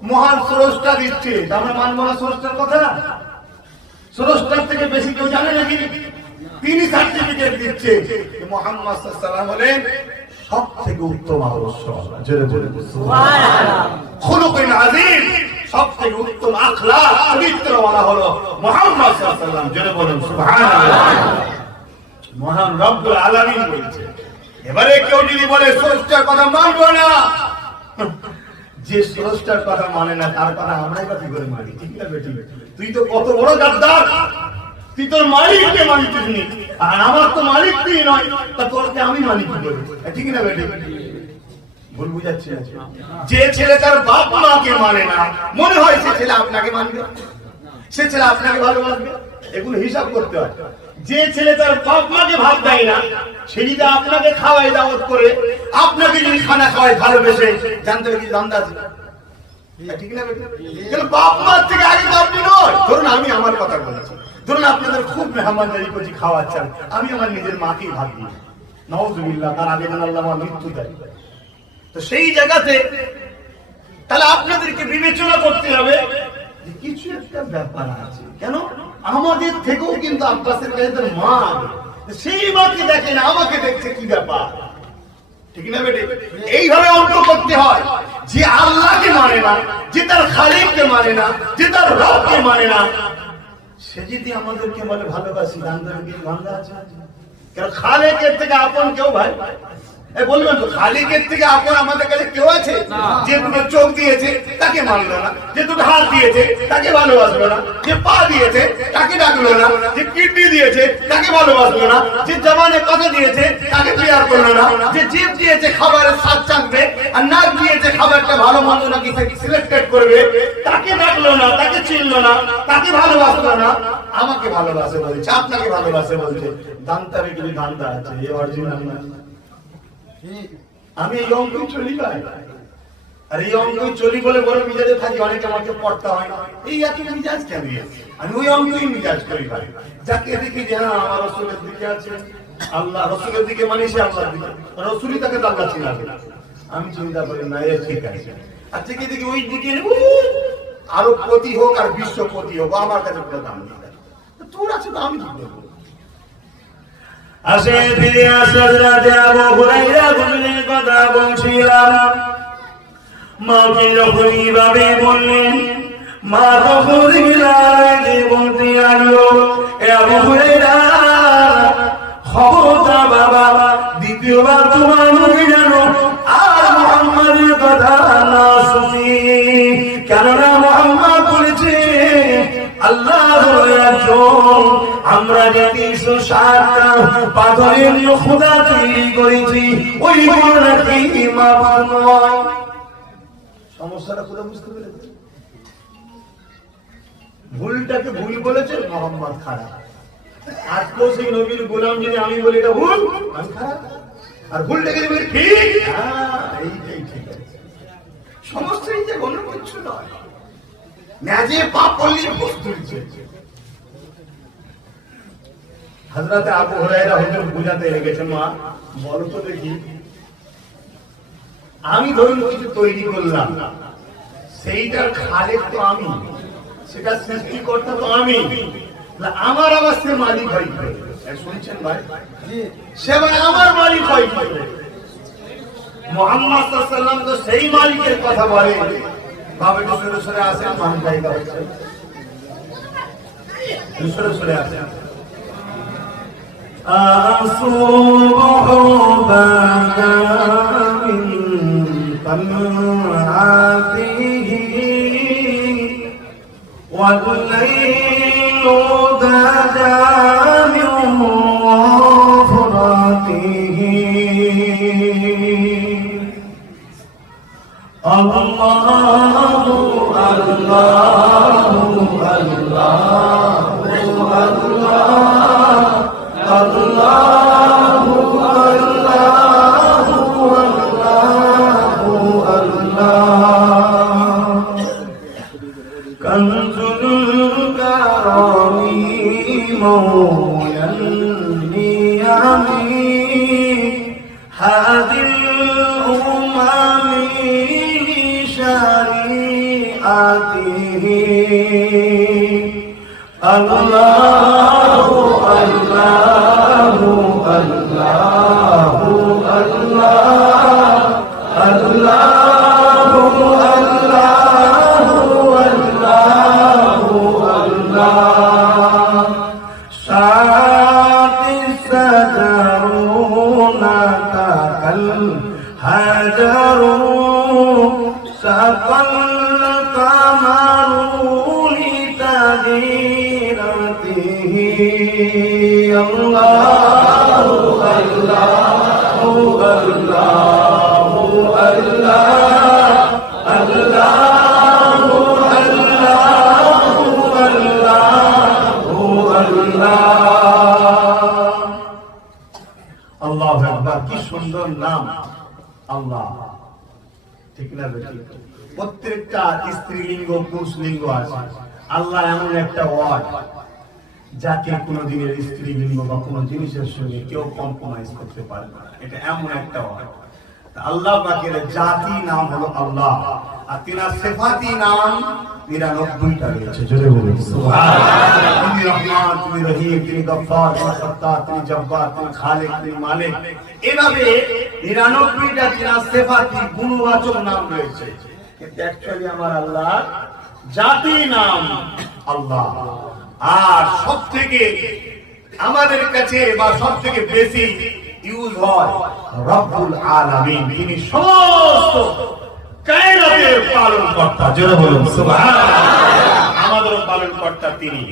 মহান স্রষ্টা দিচ্ছে। আমরা মানব না স্রষ্টার কথা? স্রষ্টার থেকে বেশি কেউ জানে নাকি? তিনি সার্টিফিকেট দিচ্ছে যে মুহাম্মদ সাল্লাল্লাহু আলাইহি ওয়াসাল্লাম হলেন সবথেকে উত্তম আদর্শ। জোরে বলেন সুবহানাল্লাহ। খুলুকুন আযীম, সবথেকে উত্তম আখলাক চরিত্রওয়ালা হলো মুহাম্মদ সাল্লাল্লাহু আলাইহি ওয়াসাল্লাম। জোরে বলেন সুবহানাল্লাহ। মহান রব্বুল আলামিন বলেছে। এবারে কেউ যদি বলে স্রষ্টার কথা মানব না, যে স্রষ্টার কথা মানে না তার কথা আমরাই বা কি করে মানি? ঠিক না বেটি? তুই তো কত বড় গাদ্দার, তুই তোর মালিককে মানিস নি, আর আমার তো মালিক তুই নয়, তা তোরকে আমি মানি কি করে? ঠিক না বেটি? ভুল বুঝাচ্ছি। যে ছেলে তার বাপ মাকে মানে না, মনে হয় সে ছেলে আপনাকে মানবে, সে ছেলে আপনাকে ভালোবাসবে, এগুলো হিসাব করতে হয়। যে ছেলে তার বাপ মাকে ভাত দেয় না, সে যদি আপনাকে খাওয়াই দাওয়াত করে, আপনাকে যদি খানা খাওয়াই ভালোবেসে, জানতে হবে কি জানতে আছে? ঠিক না বেটা? কেন বাপ মার থেকে আগে তো আপনি নয়। ধরুন আমি আমার কথা বলছি, ধরুন আপনাদের খুব মেহমানদারি করছি, খাওয়াচ্ছেন, আমি আমার নিজের মাকেই ভাত দিই, নাউযুবিল্লাহ, তার আগে যেন আল্লাহ আমার মৃত্যু দেয়। তো সেই জায়গাতে তাহলে আপনাদেরকে বিবেচনা করতে হবে যে কিছু একটা ব্যাপার আছে। কেন? আমাদের থেকেও কিন্তু আব্বাসের কাছে তার মা, সেই মাকে দেখেন, আমাকে দেখছে, কি ব্যাপার? ঠিক না বেটে? এইভাবে অঙ্ক করতে হয়। যে আল্লাহকে মানে না, যে তার খালিককে মানে না, যে তার রবকে মানে না, সে যদি আমাদেরকে বলে ভালোবাসি, গান্ধী বাংলা আছে। কেন খালেকের থেকে আপন কেউ ভাই বলবেন তো? খালিকের থেকে আপন আমাদের কাছে কেউ আছে? যে দুটো চোখ দিয়েছে তাকে মানলো না, যে দুটো হাত দিয়েছে তাকে ভালোবাসলো না, যে পা দিয়েছে তাকে ডাকলো না, যে কিডনি দিয়েছে তাকে ভালোবাসলো না, যে জবানে কথা দিয়েছে তাকে ক্লিয়ার করলো না, যে জিভ দিয়েছে খাবারের স্বাদ চাখবে, আর নাক দিয়েছে খাবারটা ভালো মন্দ নাকি সিলেক্টেড করবে, তাকে ডাকলো না, তাকে চিনলো না, তাকে ভালোবাসলো না। আমাকে ভালোবাসে বলছে, আপনাকে ভালোবাসে বলছে, দান্তারে কিছু দান্তা আছে, এই অরিজিনাল না। আমি এই অঙ্কই চলি ভাই, আর এই অঙ্কই চলি বলে বড় মিজাজে থাকি, অনেকে আমাকে পড়তে হয় না, এই একই মিজাজ কেন? আমি ওই অঙ্কই মিজাজ করি ভাই। যাকে দেখি যে হ্যাঁ আমার রসুলের দিকে আছে, আল্লাহ রসুলের দিকে মানে সে আল্লাহর দিকে, রসুলই তাকে আল্লাহ চিনাবে, আমি চিন্তা করি না এ ঠিক আছে। আর থেকে দেখি ওই দিকে আরো পতি হোক আর বিশ্বপতি হোক, আমার কাছে পুরো দাম নেই, তোর আছে তো আমি ঠিক দেবো। আসে ফিরে আসার রাতে আবু হুরায়রা ঘুমিয়ে কথা বলছিলাম, মাকে যখন এইভাবে বললেন, মা তখন বলতে লাগলো, এ আবু হুরায়রা খবরদার বাবা, দ্বিতীয়বার তোমার মুখে যেন আর মুহাম্মাদের কথা না শুনি, কেননা মুহাম্মদ বলেছে আল্লাহ একজন, আমরা যে 360টা পাথরের খোদা তৈরি করেছি, ওইগুলো নাকি মাফ নয়। সমস্যাটা কোথায় বুঝতে পেরেছি? ভুলটাকে ভুল বলেছে মোহাম্মদ খারাপ। আজকেও সেই নবীর গোলাম যদি আমি বলি এটা ভুল, আমি খারাপ, আর ভুলটাকে যদি বলি ঠিক, এইটাই ঠিক আছে। সমস্ত এই যে অন্য কিছু নয়, ন্যাজে পাপ করলে ভুল তুলছে। হযরত আবু হুরায়রা হুজুর বুঝাতে লেগেছেন, মা বলো তো দেখি, আমি ধরুন কিছু তৈরি করলাম, সেইটার খালেক তো আমি, সেটা সৃষ্টিকর্তা তো আমি, আমার আবার সে মালিক হয়, শুনছেন ভাই? সে ভাই আমার মালিক হয়। মুহাম্মদ সাল্লাল্লাহু আলাইহি ওয়াসাল্লাম তো সেই মালিকের কথা বলে। বাবা একটু সরে সরে আসেন, মান জায়গা হচ্ছে, সরে সরে আসেন। أصبح بدا من طلعته والليل دجى من غفرته الله الله কি সুন্দর নাম আল্লাহ, ঠিক না? প্রত্যেকটা স্ত্রীলিঙ্গ পুরুষলিঙ্গ আছে। আল্লাহ এমন একটা ওয়ার্ড যাকে কোনোদিনের স্ত্রীলিঙ্গ বা কোনো জিনিসের সঙ্গে কেউ কম্প্রোমাইজ করতে পারে না। এটা এমন একটা ওয়ার্ড। আল্লাহ পাকের জাতি নাম হলো আল্লাহ, আর তিনার সিফাতি নাম ৯৯টা রয়েছে। জোরে বলুন সুবহানাল্লাহ। তুমি রহমান, তুমি রহিম, তুমি গফফার, তুমি সত্তার, তুমি জব্বার, তুমি খালিক, তুমি মালিক, এভাবে ৯৯টা তিনার সিফাতি গুণবাচক নাম রয়েছে। কিন্তু অ্যাকচুয়ালি আমার আল্লাহ জাতি নাম আল্লাহ। আর সবথেকে আমাদের কাছে বা সবথেকে বেশি ইউজ হয় রব্বুল আলামিন, তিনি সমস্ত কায়নাতের পালনকর্তা। জোরে বলুন সুবহানাল্লাহ। আমাদের পালনকর্তা তিনি,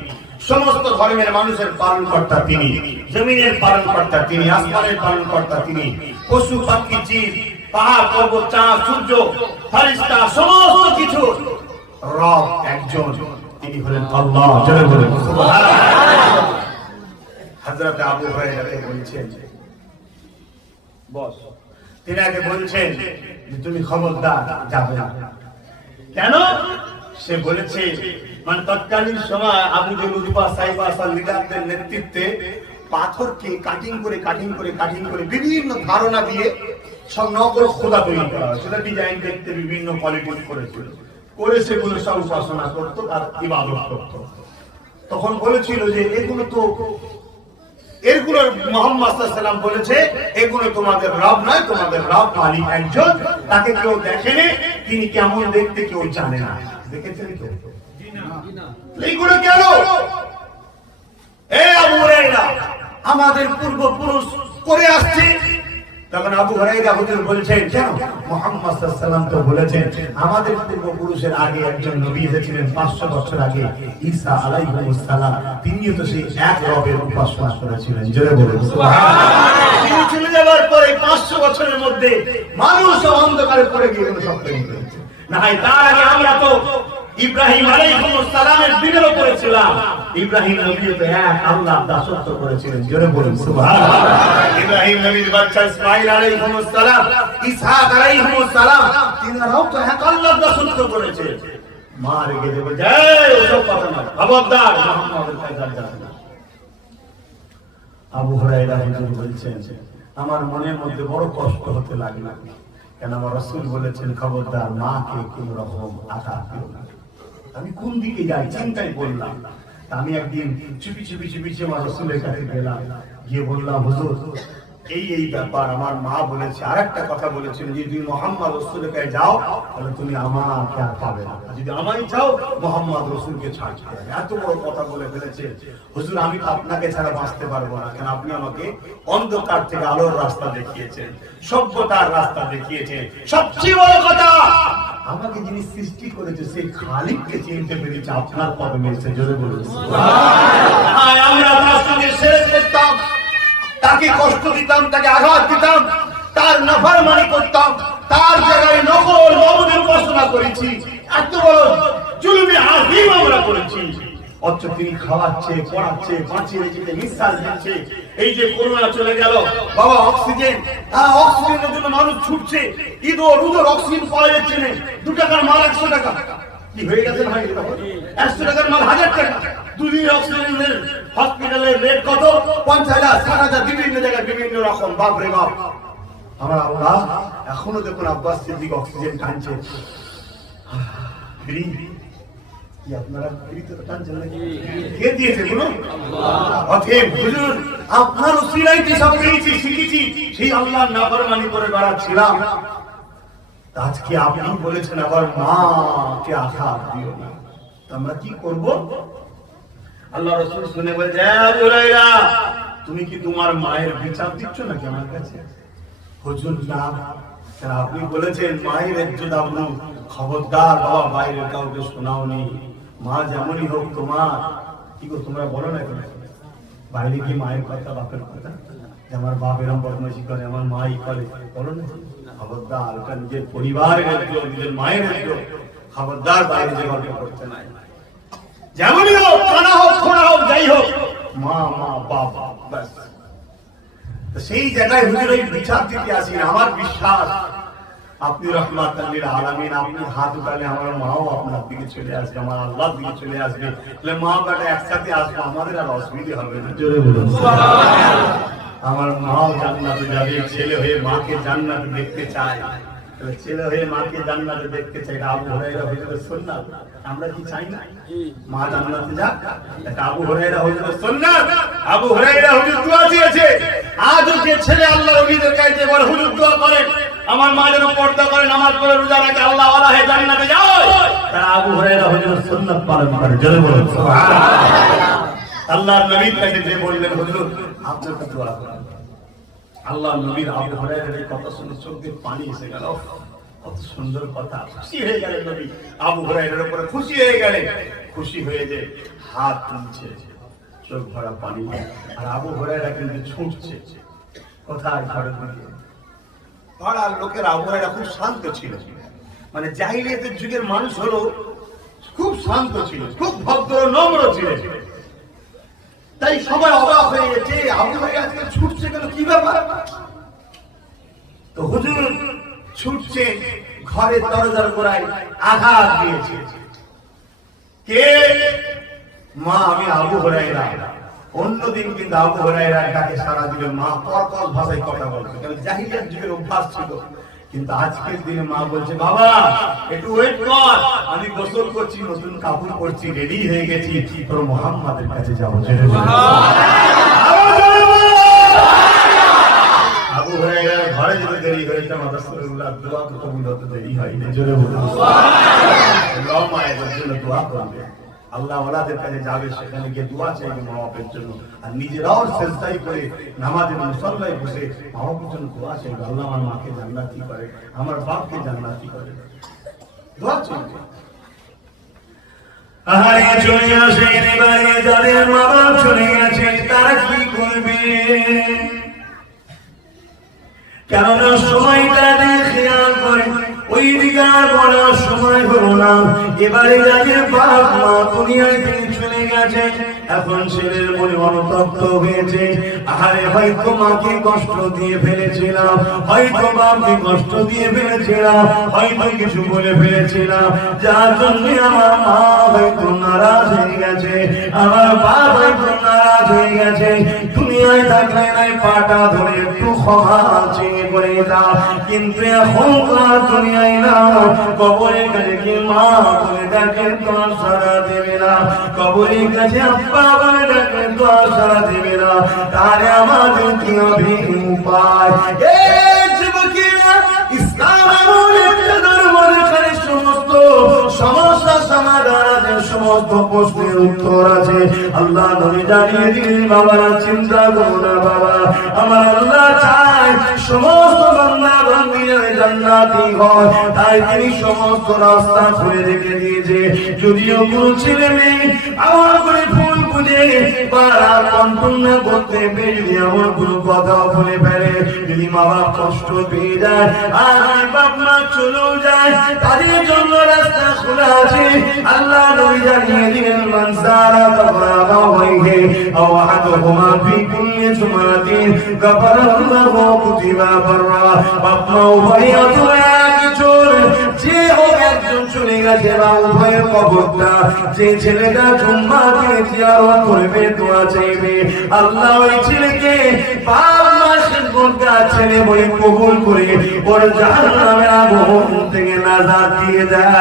সমস্ত ধর্মের মানুষের পালনকর্তা তিনি, জমিনের পালনকর্তা তিনি, আসমানের পালনকর্তা তিনি, পশু পাখি জীব, পাহাড় পর্বত, চাঁদ সূর্য ফেরেশতা সমস্ত কিছু রব একজন, তিনি হলেন আল্লাহ। জোরে বলুন সুবহানাল্লাহ। হযরত আবু হুরায়রা বলেছেন, বস তিনি আগে বলছেন যে তুমি খবরদার যাবে না। কেন? সে বলেছে মানে তৎকালীন সময় আবু জেল উতবা সাইবা লিডারদের নেতৃত্বে পাথরকে কাটিং করে বিভিন্ন ধারণা দিয়ে সব নগর খোদা তৈরি করা হয়। সেটা ডিজাইন দেখতে বিভিন্ন কোয়ালিটি করেছিল, করে সেগুলো সব উপাসনা করতো আর ইবাদত করতো। তখন বলেছিল যে এগুলো মুহাম্মদ সাল্লাল্লাহু আলাইহি ওয়াসাল্লাম বলেছে এগুলো তোমাদের রব নয়, তোমাদের রব মালিক একজন, তাকে কেউ দেখেনি, তিনি কেমন দেখতে কেউ জানে না। দেখেছেন কেউ? এইগুলো কেন? আবু হুরায়রা আমাদের পূর্বপুরুষ করে আসছে। তখন আবু হুরায়রা হুজুর বলছেন, কেন? মুহাম্মদ সাল্লাল্লাহু আলাইহি ওয়াসাল্লাম তো বলেছেন আমাদের পূর্বপুরুষের আগে একজন নবী এসেছিলেন ৫০০ বছর আগে, ঈসা আলাইহিস সালাম, তিনিও তো সেই এক রবের উপাসনা করেছিলেন। জোরে বলুন সুবহানাল্লাহ। তিনি চলে যাওয়ার পরে ৫০০ বছরের মধ্যে মানুষ অন্ধকারে পড়ে গিয়ে সব তৈরি করেছে। না হয় তার আগে আমরা তো ইব্রাহিম আলাইহিস সালামের দিনের উপরে ছিলাম। ইব্রাহিম নবীও তো এক আল্লাহর দাসত্ব করেছিলেন, জোরে বলুন সুবহানাল্লাহ। ইব্রাহিম নবীর বাচ্চা ইসমাঈল আলাইহিস সালাম, ইসহাক আলাইহিস সালাম, তিনারাও তো এক আল্লাহর দাসত্ব করেছে। মা রেগে দেবে, এই ওসব কথা না, খবরদার মুহাম্মদের কাছে যাবে না। আবু হুরায়রা হুজুর বলছেন, আমার মনের মধ্যে বড় কষ্ট হতে লাগলো, কেন আমার রাসূল বলেছেন খবরদার মাকে কোন রকম আঘাত দিও না। আমি কোন দিকে যাই চিন্তায় বললাম। আমি একদিন চুপি চুপি আমার রাসূলের কাছে গেলাম, গিয়ে বললাম হুজুর এই ব্যাপার আমার মা বলেছে। আরেকটা কথা বলেছেন, যদি মুহাম্মদ রাসূলের কাছে যাও তাহলে তুমি আমাকে আর পাবে না, যদি আমায় চাও মুহাম্মদ রাসূলকে ছাড়তে হবে। এত বড় কথা বলে ফেলেছে। হুজুর আমি তো আপনাকে ছাড়া বাঁচতে পারবো না, কারণ আপনি আমাকে অন্ধকার থেকে আলোর রাস্তা দেখিয়েছেন, সভ্যতার রাস্তা দেখিয়েছেন। সবচেয়ে বড় কথা, আমাকে যিনি সৃষ্টি করেছে সেই খালিককে চিনতে পেরেছে আপনার কদমে এসে, জোরে বলুন সুবহানাল্লাহ। আমরা তার সঙ্গে শেষ করতাম, তাকে কষ্ট দিতাম, তাকে আঘাত দিতাম, তার নাফরমানি করতাম, তার জায়গায় নকল মাবুদের উপাসনা করেছি, এত বড় জুলুমে আযীম আমরা করেছি। অথচ তিনি খাওয়াচ্ছে, পড়াচ্ছে, বাঁচিয়ে রেখেছে, নিঃশ্বাস দিচ্ছে। এই যে করোনা চলে গেল, বাবা অক্সিজেন, অক্সিজেনের জন্য মানুষ ছুটছে, ইঁদুর অক্সিজেন পাওয়া যাচ্ছে না। 2 টাকার মাল 100 টাকা, কি হয়ে গেছে ভাই? 100 টাকার মাল 1000 টাকা। দুদিনের অক্সিজেনের হসপিটালের রেট কত? 50,000, 60,000, বিভিন্ন জায়গায় বিভিন্ন রকম। বাপ রে বাপ, আমার আল্লাহ এখনো দেখুন আব্বাস সিদ্দিক অক্সিজেন টানছে। ফ্রি কি আপনারা ফ্রিতে টানছেন নাকি? কে দিয়েছে বলুন? আল্লাহ। অতএব হুজুর আপনার উসিলায় কি সব পেয়েছি, শিখেছি, সেই আল্লাহর নাফরমানি করে বেড়াচ্ছিলাম। আজকে আপনি বলেছেন আবার মাকে আঘাত দিও না, আমরা কি করব? আল্লাহ রাসূল শুনে বলে, আবু হুরায়রা তুমি কি তোমার মায়ের বিচার দিচ্ছ নাকি আমার কাছে? হুজুর না, আপনি বলেছেন মায়ের ইজ্জত আবরু, খবরদার বাবা বাইরের কাউকে শোনাওনি। মা যেমনই হোক তোমার, কি গো তোমরা বলো না কেন বাইরে কি মায়ের কথা, বাপের কথা, যে আমার বাপ এরকম বদমাইশি করে, আমার মাই করে, বলো না? খবরদার, ওটা নিজের পরিবারের ইজ্জত, নিজের মায়ের ইজ্জত, খবরদার বাইরে যে গল্প করতে নাই। যেমনই হোক, কানা হোক, খোড়া হোক, যাই হোক, মা বাবা ব্যাস। সেই জায়গায় হুজুর ওই বিচার দিতে আসি। আমার বিশ্বাস আপনি রহমাতুল লিল আলামিন, আপনি হাত উঠালে আমার মাও আপনার দিকে চলে আসবে, আমার আল্লাহর দিকে চলে আসবে। তাহলে মা বাবা একসাথে আসবে, আমাদের আর অসুবিধা হবে না, জোরে বলুন সুবহানাল্লাহ। আমার মাও জান্নাতে যাবে, ছেলে হয়ে মাকে জান্নাতে দেখতে চায়, ছেলে হয়ে মাকে জান্নাতে দেখতে চাই। আবু হুরায়রা হুজুরের সুন্নাত, আমরা কি চাই না মা জান্নাতে যাক? এটা আবু হুরায়রা হুজুরের সুন্নাত। আবু হুরায়রা হুজুর দোয়া দিয়েছে, আজও যে ছেলে আল্লাহর ওলিদের কাছে বলে হুজুর দোয়া করেন আমার মা যেন পর্দা করে, নামাজ পড়ে, রোজা রাখে, আল্লাহ ওয়ালা হয়ে জান্নাতে যায়, তারা আবু হুরায়রা হুজুরের সুন্নাত পালন করে, জোরে বলুন সুবহানাল্লাহ। আল্লাহর নবীর কাছে যে বললেন হুজুর আপনার কাছে দোয়া করেন, আল্লাহ নবীর আবু হুরায়রার এই কথা শুনে চোখে পানি এসে গেল। কত সুন্দর কথা, খুশি হয়ে গেলেন নবী, আবু হুরায়রার উপরে খুশি হয়ে গেলেন। খুশি হয়ে যে হাত তুলছে, চোখ ভরা পানি, আর আবু হুরায়রা কিন্তু ছুটছে কোথায়? ঘরের দিকে। পাড়ার লোকের আবু হুরায়রা খুব শান্ত ছিল, মানে জাহিলিয়াতের যুগের মানুষ হলো খুব শান্ত ছিল, খুব ভদ্র নম্র ছিল। তাই সবাই অবাক হয়ে গেছে, আবু হুরায়রা আজকে ছুটছে কেন, কি ব্যাপার? তো হুজুর ছুটছে, ঘরের দরজার গোড়ায় আঘাত দিয়েছে। কে? মা, আমি আবু হুরায়রা। অন্যদিন কিন্তু আবু হুরায়রার ডাকে সাড়া দিলে মা কর্কশ ভাষায় কথা বলতো, কারণ জাহিলিয়াত যুগের অভ্যাস ছিল। কিন্তু আজকের দিনে মা বলছে, বাবা একটু ওয়েট কর, আমি গোসল করছি, নতুন কাপড় পরছি, রেডি হয়ে গেছি, তোর মুহাম্মাদের কাছে যাবো। আবু হুরায়রার ঘরে যেতে দেরি হয়েছে, আমার রাসূলুল্লাহ দোয়া তো কবুল হতে দেরি হয়নি, জোরে বলুন সুবহানাল্লাহ। মায়েদের জন্য দোয়া করবে, আল্লাহ ওয়ালাদের কাছে যাবে, সেখানে গিয়ে দোয়া চাইবে মা বাপের জন্য, আর নিজেরাও সেজদায় করে নামাজে মুসল্লায় বসে মা বাপের জন্য দোয়া চাইবে, আল্লাহ আমার মাকে জান্নাতি করে, আমার বাপকে জান্নাতি করে, দোয়া চাইবে। আহারে চলে আসে এবারে, যাদের মা বাপ চলে গেছে তারা কি করবে? কেননা সময়টা খেয়াল করে ওই ওই দিকে আর বলার সময় হলো না। এবারে যাদের বাপ মা দুনিয়ায় থেকে চলে গেছে, এখন ছেলের মনে অনুতপ্ত হয়েছে, আরে হয়তো মাকে কষ্ট দিয়ে ফেলেছিলাম, হয়তো বাপকে কষ্ট দিয়ে ফেলেছিলাম, হয়তো কিছু বলে ফেলেছিলাম, যার জন্য আমার মা হয়তো নারাজ হয়ে গেছে, আমার বাপ হয়তো নারাজ হয়ে গেছে। দুনিয়ায় থাকলে নাই পাটা ধরে একটু ক্ষমা চেয়ে করে দাও, কিন্তু এখন আর দুনিয়ায় না, কবরের কাছে কি মা বলে ডাকে তো সারা দেবে না, কবরের কাছে আব্বা বলে ডাকে তো সারা দেবে না, তাহলে আমাদের কি হবে উপায়? ইসলাম এমন একটা ধর্ম যেখানে সমস্ত সমস্যা সমাধান আছে, সমস্ত প্রশ্নের উত্তর আছে। আল্লাহ নবী জানিয়ে দিলেন, বাবারা চিন্তা করো না বাবা, আমার আল্লাহ চায় সমস্ত বান্দা বান্দীরা জান্নাতি হয়, তাই তিনি সমস্ত রাস্তা খুলে রেখে দিয়েছে। যদিও কোনো ছেলে মেয়ে আমার করে ফুল খুঁজে পারা কন্ট্রোল করতে পেরে যদি আমার কোনো কথা বলে ফেলে, যদি মা বাপ কষ্ট পেয়ে যায় আর বাপ মা চলেও যায়, তাদের জন্য রাস্তা খোলা আছে। আল্লাহ নবী জানিয়ে দিলেন, মান সারা তাবাবা ওয়াইহি আও আহাদুহুমা ফি কুল্লি জুমাতিন গাফারাল্লাহু কুতিবা বাররা। বাপ মা উভয় অথবা কিশোর যে হোক একজন চলে গেছে বা উভয়ের কবরটা, যে ছেলেটা জুম্মাকে জিয়ারত করবে, দোয়া চাইবে, আল্লাহ ওই ছেলেকে 5 মাসের গোটা ছেলে বলে কবুল করে ওর জাহান্নামের আগুন থেকে নাজাত দিয়ে দেয়।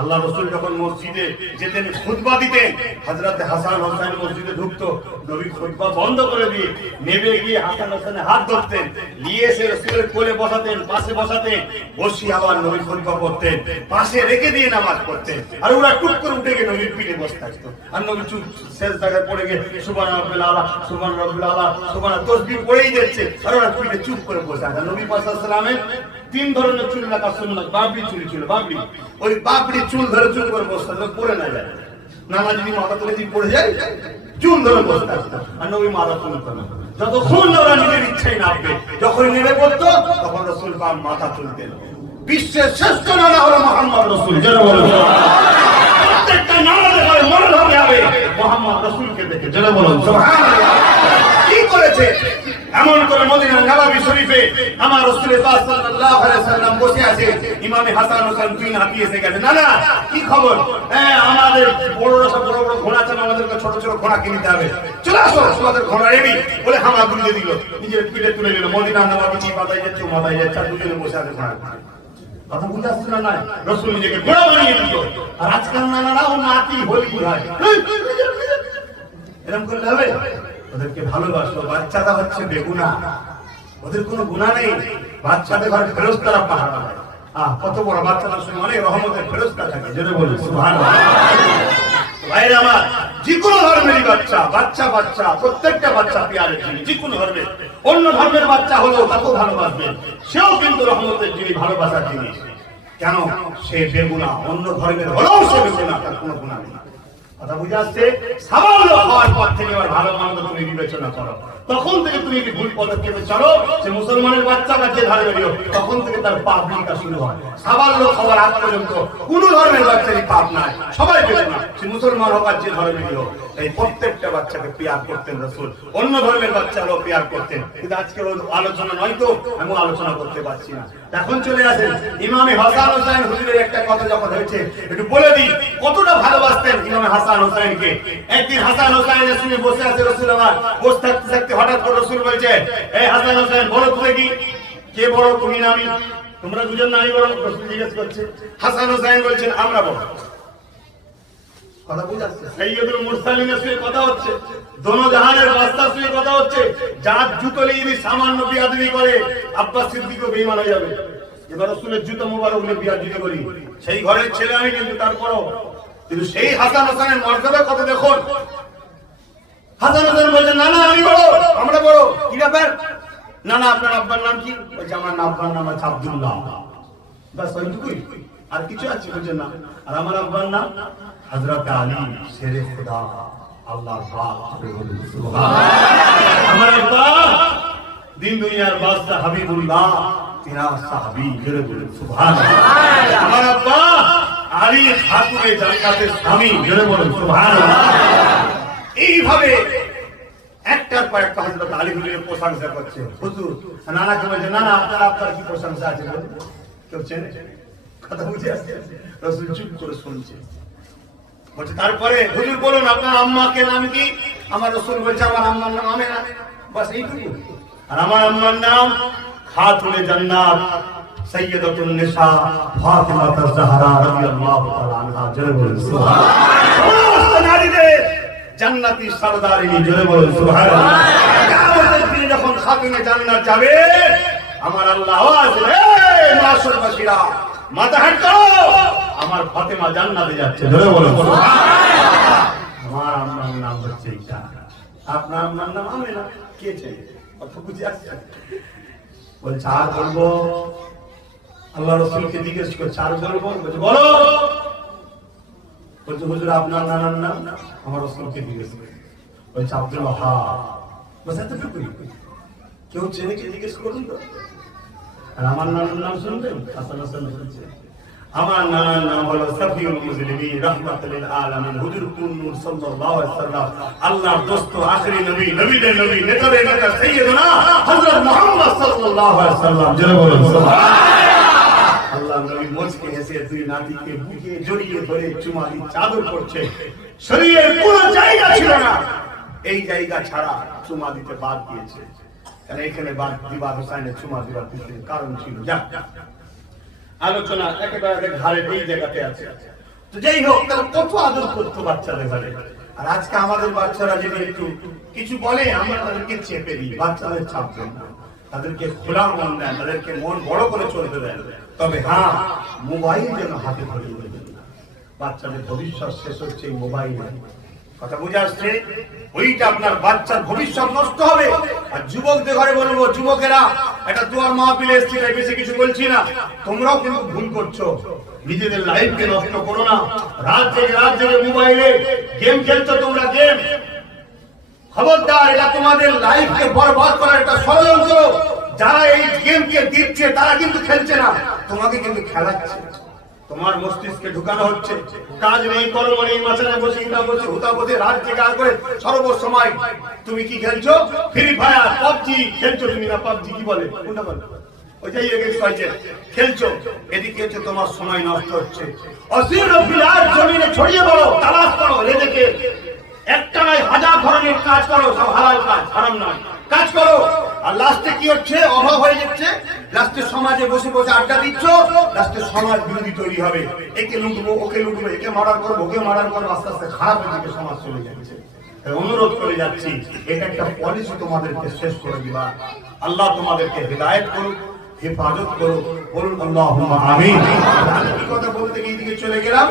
আল্লাহ রাসূল যখন মসজিদে যেতেন খুতবা দিতেন, হযরত হাসান হোসেন মসজিদে ঢুকতো, নবী খুতবা বন্ধ করে দিয়ে নেমে গিয়ে হাসান হোসেনের হাত ধরতেন, নিয়ে এসে রাসূলের কোলে বসাতেন, পাশে বসাতেন, বসিয়ে আবার নবী খুতবা পড়তেন, পাশে রেখে দিয়ে নামাজ পড়তেন। আর ওরা টুক করে উঠে গিয়ে নবীর পিঠে বসে থাকতো, আর নবী চুপ সেজদায় পড়ে গিয়ে সুবহান রাব্বিল আলা, সুবহান রাব্বিল আলা, সুবহান, তাসবিহ পড়েই যাচ্ছে, আর ওরা পিঠে চুপ করে বসে আছে। নবী পাক সাল্লাল্লাহু আলাইহি ওয়াসাল্লামের 3 ধরনের চুল রাখা সুন্নাত, বাবরি চুল ছিল, বাবরি, ওই বাবরি চুল ধরে চুল করে বসতে হবে, পড়ে না যায়, নানা যদি মাথা তুলে দিয়ে পড়ে যায়, চুল ধরে বসে থাকতো, আর নবী মাথা তুলতো না, যতক্ষণ ওরা নিজের ইচ্ছায় নামবে, যখন নেমে পড়তো তখন রাসূল পাক মাথা তুলতেন। বিশ্বের শ্রেষ্ঠ নানা হলো মুহাম্মদ রাসূল, যারা বলেন প্রত্যেকটা নামাজে হয় মনে হবে মুহাম্মদ রাসূলকে দেখে, যারা বলেন সুবহানাল্লাহ। কি করেছে এমন করে মদিনার নববী শরীফে আমার রাসূল পাক সাল্লাল্লাহু আলাইহি ওয়াসাল্লাম বসে আছে, ইমামে হাসান হোসেন দুই হাতি এসে গেছে, না না কি খবর, আমাদের বড়রা সব বড় বড় ঘোড়া চালানো, আমাদেরকে ছোট ছোট ঘোড়া কিনতে হবে, চলে আসো তোমাদের ঘোড়া রেডি বলে হামা গুলিয়ে দিল, নিজের পিঠে তুলে নিল। মদিনার নববী কি মাথায় যাচ্ছে, মাথায় যাচ্ছে, দুজনে বসে আছে ঘোড়া, কথা বুঝতে আসছে না? না, রাসূল নিজেকে ঘোড়া বানিয়ে দিল। আর আজকাল নানারা ও নাতি হলি ঘোড়ায়, এরকম করলে হবে? ওদেরকে ভালোবাসো, বাচ্চাটা হচ্ছে বেগুনা, ওদের কোনো গুনাহ নেই, বাচ্চাদের ঘরে ফেরেশতারা পাহারা দেয়। কত বড় বাচ্চাদের সঙ্গে অনেক রহমতের ফেরেশতা থাকে, যেটা বলি সুবহানাল্লাহ। ভাইরা আমার, যে কোনো ধর্মেরই বাচ্চা, বাচ্চা বাচ্চা, প্রত্যেকটা বাচ্চা পিয়ারের জিনিস, যে কোনো ধর্মের, অন্য ধর্মের বাচ্চা হলেও তাকেও ভালোবাসবে, সেও কিন্তু রহমতের জিনিস, ভালোবাসার জিনিস। কেন? সে বেগুনা, অন্য ধর্মের হলেও সে বেগুনা, তার কোনো গুনাহ নেই। কথা বুঝে আসছে? সামান্য হওয়ার পর থেকে এবার ভালো মন্দ তুমি বিবেচনা করো, তখন থেকে তুমি যদি ভুল পদক্ষেপে চলো, সে মুসলমানের বাচ্চা বা যে ধর্মের হোক, তখন থেকে তার পাপ বিকা শুরু হয়। সামান্য হওয়ার আগ পর্যন্ত কোন ধর্মের বাচ্চারই পাপ নাই, সবাই পেলে না, সে মুসলমান হোক আর যে ধর্মেরই হোক। এই প্রত্যেকটা বাচ্চাকে পিয়ার করতেন রাসূল, অন্য ধর্মের বাচ্চারাও পিয়ার করতেন। কিন্তু আজকের আলোচনা নয় তো, আমি আলোচনা করতে পারছি না। এখন চলে আসেন ইমামে হাসান হোসেন হুজুরের একটা কথা যখন হয়েছে, একটু বলে দিই কতটা ভালোবাসতেন ইমামে হাসান হোসেনকে। একদিন হাসান হোসেনের সঙ্গে বসে আছে রাসূল, আমার বসে থাকতে থাকতে হঠাৎ করে রাসূল বলছে, এই হাসান হোসেন বড় তুমি কি, কে বড়, তুমি না আমি? তোমরা দুজন না আমি বড়? রাসূল জিজ্ঞেস করছে। হাসান হোসেন বলছেন আমরা বড়। কথা বুঝা যাচ্ছে? সাইয়্যিদুল মুরসালিনের সঙ্গে কথা হচ্ছে, দোনো জাহানের বাদশার সঙ্গে কথা হচ্ছে, যার জুতো নিয়ে সামান্য বিয়াদবি করে আব্বাস সিদ্দিকও বেঈমান হয়ে যাবে। এবার রাসূলের জুতো মোবারক নিয়ে বিয়াদবি করি, সেই ঘরের ছেলে আমি, কিন্তু তারপরও কিন্তু সেই হাসান হোসেনের মর্যাদা কত দেখুন। হাসান হোসেন বলছেন, না না আমি বড়, আমরা বড়। কি ব্যাপার? না না আপনার আব্বার নাম কি? বলছে আমার আব্বার নাম আছে আব্দুল্লাহ। বাস ওইটুকুই, আর কিছু আছে? বলছে না। আর আমার আব্বার নাম হযরত আলী শেরে খোদা, আল্লাহর পাক। সুবহানাল্লাহ। আমার আব্বা দিন দুনিয়ার বাদশা হাবিবুল্লাহ, তিনা সাহাবী, জোরে বলুন সুবহানাল্লাহ। আমার আব্বা আলী খাতুনে জান্নাতের স্বামী, জোরে বলুন সুবহানাল্লাহ। এইভাবে একটার পর একটা হযরত আলী হুজুরের প্রশংসা করছে। হুজুর নানাকে বলছে, নানা আপনার কি প্রশংসা আছে বলুন? কেউ চেনে? কথা বুঝে আসছে? রাসূল চুপ করে শুনছে। বলছে তারপরে হুজুর বলুন আপনার আম্মাকে নাম কি? আমার রাসূল বলছে আমার আম্মার নাম আমেনা। বাস এইটুকু। আর আমার আম্মার নাম খাতুনে জান্নাত সাইয়্যিদাতুন নিসা ফাতিমা আয-জাহরা রাদিয়াল্লাহু তাআলা আনহা, জোরে বলুন সুবহানাল্লাহ। নারীদের জান্নাতি সরদারিনী, জোরে বলুন সুবহানাল্লাহ। কিয়ামতের দিনে যখন খাতুনে জান্নাত যাবে, আমার আল্লাহ আওয়াজ দেবে, এই মাশরবাসীরা মাথা হাত করো, আমার ফাতেমা জান্নাতে যাচ্ছে, জোরে বলুন সুবহানাল্লাহ। আমার আম্মার নাম হচ্ছে এটা, আপনার আম্মার নাম আমেনা। কে চেনে? কথা বুঝে আসছে? বলছে আর বলবো? আল্লাহ রাসূলকে জিজ্ঞেস করছে আর বলবো? বলছে বলো। বলছে হুজুর আপনার নানার নাম? আমার রাসূলকে জিজ্ঞেস করে। বলছে আব্দুল ওয়াহাব। বলছে এতটুকুই? কেউ চেনে কি জিজ্ঞেস করুন তো। আর আমার নানার নাম শুনবেন? হাসান হাসান বলছে আমার নানার নাম হলো সফিউল মুসলিমিন রাহমাতুল লিল আলামিন হুজুর নূর সাল্লাল্লাহু আলাইহি ওয়াসাল্লাম, আল্লাহর দোস্ত, আখেরি নবী, নবীদের নবী, নেতাদের নেতা সাইয়্যিদুনা হযরত মুহাম্মদ সাল্লাল্লাহু আলাইহি ওয়াসাল্লাম, জোরে বলুন সুবহানাল্লাহ। আল্লাহ নবী মুচকে হেসে দুই নাতিকে বুকে জড়িয়ে ধরে চুমা দিয়ে চাদর করছে। শরীরের কোনো জায়গা ছিল না, এই জায়গা ছাড়া চুমা দিতে বাদ দিয়েছে। কারণ এখানে বাদ দিবা হোসেনের চুমা দিবার কারণ ছিল। যাক, আলোচনা একেবারে ঘাড়ে এই জায়গাতে আছে। তো যাই হোক, তাহলে কত আদর করতো বাচ্চাদের ঘরে। আর আজকে আমাদের বাচ্চারা যদি একটু কিছু বলে, আমরা তাদেরকে চেপে দিই। বাচ্চাদের ছাপবেন না, তাদেরকে খোলা মন দেন, তাদেরকে মন বড় করে চলতে দেন। তবে হ্যাঁ, মোবাইল যেন হাতে ধরিয়ে দেবেন না। বাচ্চাদের ভবিষ্যৎ শেষ হচ্ছে এই মোবাইলে। কথা বুঝে আসছে? ওইটা আপনার বাচ্চার ভবিষ্যৎ নষ্ট হবে। আর যুবকদের ঘরে বলবো, যুবকেরা একটা দুয়ার মাহফিলে এসেছি, তাই বেশি কিছু বলছি না। তোমরাও কিন্তু ভুল করছো, নিজেদের লাইফকে নষ্ট করো না। রাত জেগে মোবাইলে গেম খেলছো তোমরা, গেম। খবরদার, এটা তোমাদের লাইফকে বরবাদ করার একটা ষড়যন্ত্র। যারা এই গেমকে দিচ্ছে তারা কিন্তু খেলছে না, তোমাকে কিন্তু খেলাচ্ছে। তোমার মস্তিষ্কে ঢুকানো হচ্ছে, কাজ নেই, কর্ম নেই, মাঝখানে বসে ইটা বসে হুতা বসে রাত জেগে করে সর্বসময় তুমি কি খেলছো? ফ্রি ফায়ার, পাবজি খেলছো তুমি। না পাবজি কি বলে, কোনটা বলে? ওইটাই খেলছো। এদিকে হচ্ছে তোমার সময় নষ্ট হচ্ছে। অসীর বিলাস জমিনে ছড়িয়ে পড়ো, তালাশ করো, রেজেকে একটা নয় হাজার ধরনের কাজ করো, সব হালাল কাজ, হারাম নয়, কাজ করো। আর লাস্টে কি হচ্ছে? অভাব হয়ে যাচ্ছে। লাস্টে সমাজে বসে বসে আড্ডা দিচ্ছ, লাস্টে সমাজ বিরোধী তৈরি হবে। একে লুটবো, ওকে লুটবো, একে মার্ডার করবো, ওকে মার্ডার করবো, আস্তে আস্তে খারাপ দিকে সমাজ চলে যাচ্ছে। অনুরোধ করে যাচ্ছি, এটা একটা পলিসি তোমাদেরকে শেষ করে দিবা। আল্লাহ তোমাদেরকে হিদায়াত করুক, হেফাজত করুক, বলুন আল্লাহুম্মা আমিন। আমি কি কথা বলতে গিয়ে দিকে চলে গেলাম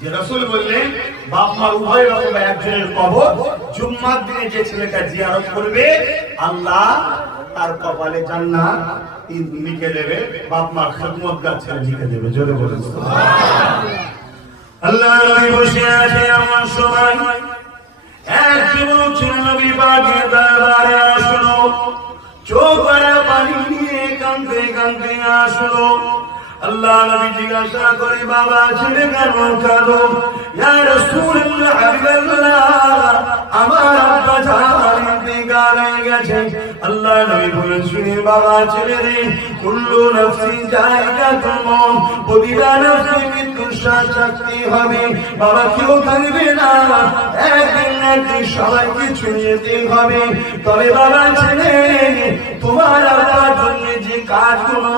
যে রাসূল বললেন বাপ মা উভয় রকম একজনের কবর জুম্মার দিনে যে ছেলেটা জিয়ারত করবে, আল্লাহ তার কপালে জান্নাত লিখে দেবে, বাপ মার খিদমতগার ছেলে লিখে দেবে। জোরে বলুন সুবহানাল্লাহ। আল্লাহ নবী বসে আছে আমার সময়, এক যুবক ছিল নবী পাকের দরবারে আসলো, চোখ ভরা পানি নিয়ে কাঁদতে কাঁদতে আসলো। আল্লাহ নবী জিজ্ঞাসা করে, বাবা ছেলে কেন কাঁদো? ইয়া রাসূলুল্লাহ, হাবিবাল্লাহ, আমার আব্বা জান ইন্তেকাল হয়ে গেছে। আল্লাহ নবী বলেছিলেন, বাবা ছেলে রে, কুল্লু নাফসি যায়িকাতুল মউত, প্রতিটা নফসের মৃত্যুর স্বাদ চাকতে হবে। বাবা কেউ থাকবে না, একদিন না একদিন সবাইকে ছুঁয়ে যেতে হবে। তবে বাবা ছেলে, তোমার আব্বার জন্য যে কাজগুলো,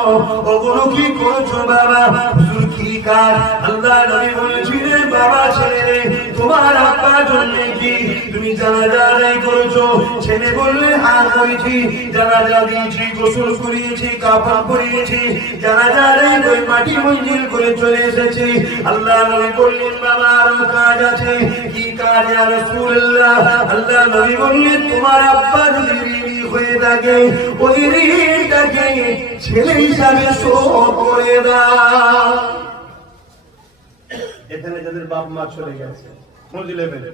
ওগুলো কি করছো বাবা? হুজুর কি কাজ? আল্লাহ নবী বলেছিলেন, বাবা ছেলে, তোমার আব্বার জন্য কি তুমি জানাজা আদায় করেছো? ছেলে বললে, হ্যাঁ করেছি, জানাজা দিয়েছি, গোসল করিয়েছি, কাফন পরিয়েছি, জানাজা আদায় করে মাটি মঞ্জিল করে চলে এসেছি। আল্লাহ নবী বললেন, বাবা আরো কাজ আছে। কি কাজ ইয়া রাসূলুল্লাহ? আল্লাহ নবী বললেন, তোমার আব্বা যদি ঋণী হয়ে থাকে, ওই ঋণটাকে ছেলে হিসাবে শোধ করে দাও। এখানে যাদের বাপ মা চলে গেছে, খোঁজ নেবেন।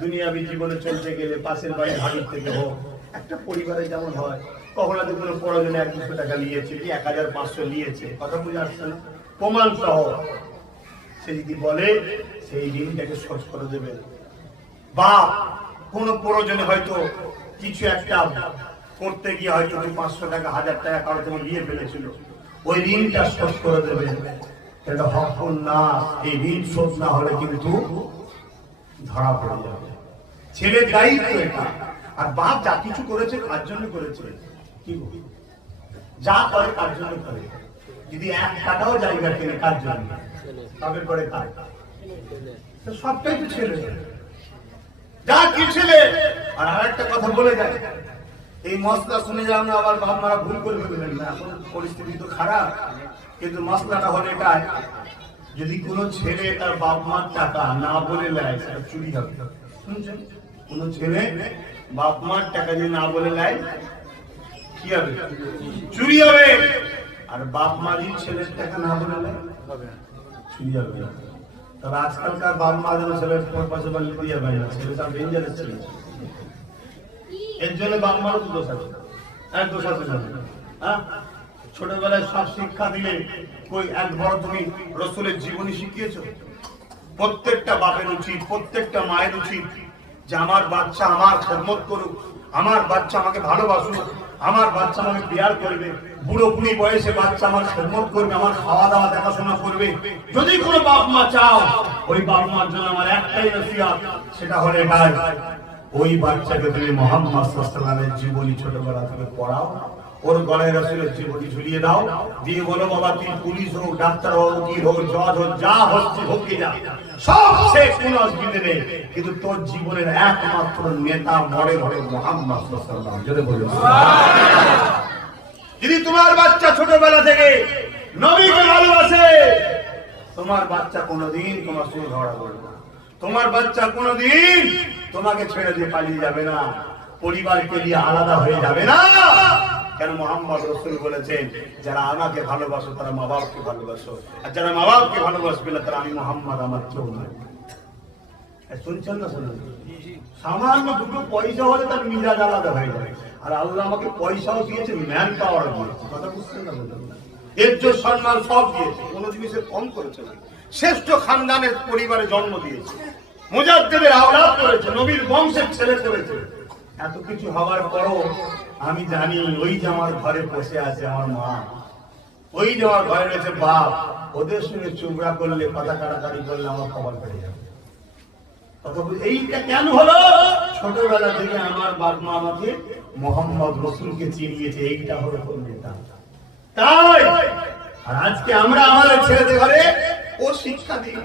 দুনিয়াবি জীবনে চলতে গেলে পাশের বাড়ি ভাড়ির থেকে হোক, একটা পরিবারে যেমন হয় কখনো যদি কোনো প্রয়োজনে 100-200 টাকা নিয়েছে কি 1500 নিয়েছে, কথা বুঝে আসছে না, প্রমাণ সহ সে যদি বলে সেই ঋণটাকে শোধ করে দেবে। বা কোনো প্রয়োজনে হয়তো কিছু একটা করতে গিয়ে হয়তো 500 টাকা 1000 টাকা কারো থেকে নিয়ে ফেলেছিল, ওই ঋণটা শোধ করে দেবে। এটা হকুন না, এই ঋণ শোধ না হলে কিন্তু ধরা পড়ে যাবে। ছেলের দায়িত্ব এটা। আর বাপ যা কিছু করেছে কার জন্য করেছে, কি যা করে কার জন্য করে। যদি 1 টাকাও জায়গা কেনে কার জন্য, তবে করে কার, সবটাই তো ছেলে, যা কি ছেলে। আর আরেকটা কথা বলে যায়, এই মশলা শুনে যাও না আবার বাপ মারা ভুল করে ফেলবেন না, এখন পরিস্থিতি তো খারাপ, কিন্তু মশলাটা হলে এটাই, যদি কোনো ছেলে তার বাপ মার টাকা না বলে নেয় সেটা চুরি হবে। শুনছেন, কোনো ছেলে বাপ মার টাকা যদি না বলে নেয় কি হবে, চুরি হবে। আর বাপ মারই ছেলের টাকা না বলে নেয় চুরি হবে। তবে আজকালকার বাপ মা যেন ছেলের পাশে বাড়ি দিয়ে যাবে না, ছেলে তার ডেঞ্জারাস ছিল, এর জন্য বাপ মারও তো দোষ আছে, এক দোষ আছে না। হ্যাঁ, ছোটবেলায় সব শিক্ষা দিলে কই একবার তুমি রসুলের জীবনী শিখিয়েছ? প্রত্যেকটা বাপের উচিত, প্রত্যেকটা মায়ের উচিত যে আমার বাচ্চা আমার খেদমত করুক, আমার বাচ্চা আমাকে ভালোবাসুক, আমার বাচ্চা আমাকে প্যার করবে, বুড়ো বুড়ি বয়সে বাচ্চা আমার খেদমত করবে, আমার খাওয়া দাওয়া দেখাশোনা করবে। যদি কোনো বাপ মা চাও, ওই বাপ মার জন্য আমার একটাই নসিহত, সেটা হলে এটাই, ওই বাচ্চাকে তুমি মুহাম্মদ সাল্লাল্লাহু আলাইহি ওয়াসাল্লামের জীবনী ছোটবেলা থেকে পড়াও, ওর গলায় রাসূলের জীবনী ঝুলিয়ে দাও, দিয়ে বলো বাবা তুই পুলিশ হোক, ডাক্তার হোক, উকিল হোক, জজ হোক, যা হচ্ছে হোক যা, সব শেষ, কোনো অসুবিধা নেই, কিন্তু তোর জীবনের একমাত্র নেতা মরে ধরে মুহাম্মদ সাল্লাল্লাহু আলাইহি ওয়াসাল্লাম। যদি বলো যদি তোমার বাচ্চা ছোটবেলা থেকে নবীকে ভালোবাসে, তোমার বাচ্চা কোনোদিন তোমার সঙ্গে ঝগড়া করবে না, তোমার বাচ্চা কোনোদিন তোমাকে ছেড়ে দিয়ে পালিয়ে যাবে না, পরিবারকে দিয়ে আলাদা হয়ে যাবে না। কেন মুহাম্মদ রাসূল বলেছেন, যারা আমাকে ভালোবাসো তারা মা বাপকে ভালোবাসো, আর যারা মা বাপকে ভালোবাসবে না তারা আমি মুহাম্মদ আমার কেউ নয়। শুনছেন না? শুনুন, সামান্য দুটো পয়সা হলে তার মিজাজ আলাদা হয়ে যাবে। আর আল্লাহ আমাকে পয়সাও দিয়েছে, ম্যান পাওয়ার দিয়েছে, কথা বুঝছেন না? ইজ্জত সম্মান সব দিয়েছে, কোনো জিনিসে কম করেছে না। শ্রেষ্ঠ খানদানের পরিবারে জন্ম দিয়েছে, মুজাদ্দিদের আওলাদ করেছে, নবীর বংশের ছেলে করেছে। এত কিছু হওয়ার পরও আমি জানি ওই যে আমার ঘরে বসে আছে আমার মা, ওই যে আমার ঘরে রয়েছে বাপ, ওদের সঙ্গে চুগড়া করলে, কথা কাটাকাটি করলে আমার খবর পেয়ে যাবে। এইটা কেন হলো? ছোটবেলা থেকে আমার বাপ মা আমাকে মুহাম্মদ রাসূলকে চিনিয়েছে, এইটা হলো নেতা। তাই আর আজকে আমরা আমাদের ছেলেদের ঘরে ও শিক্ষা দিই,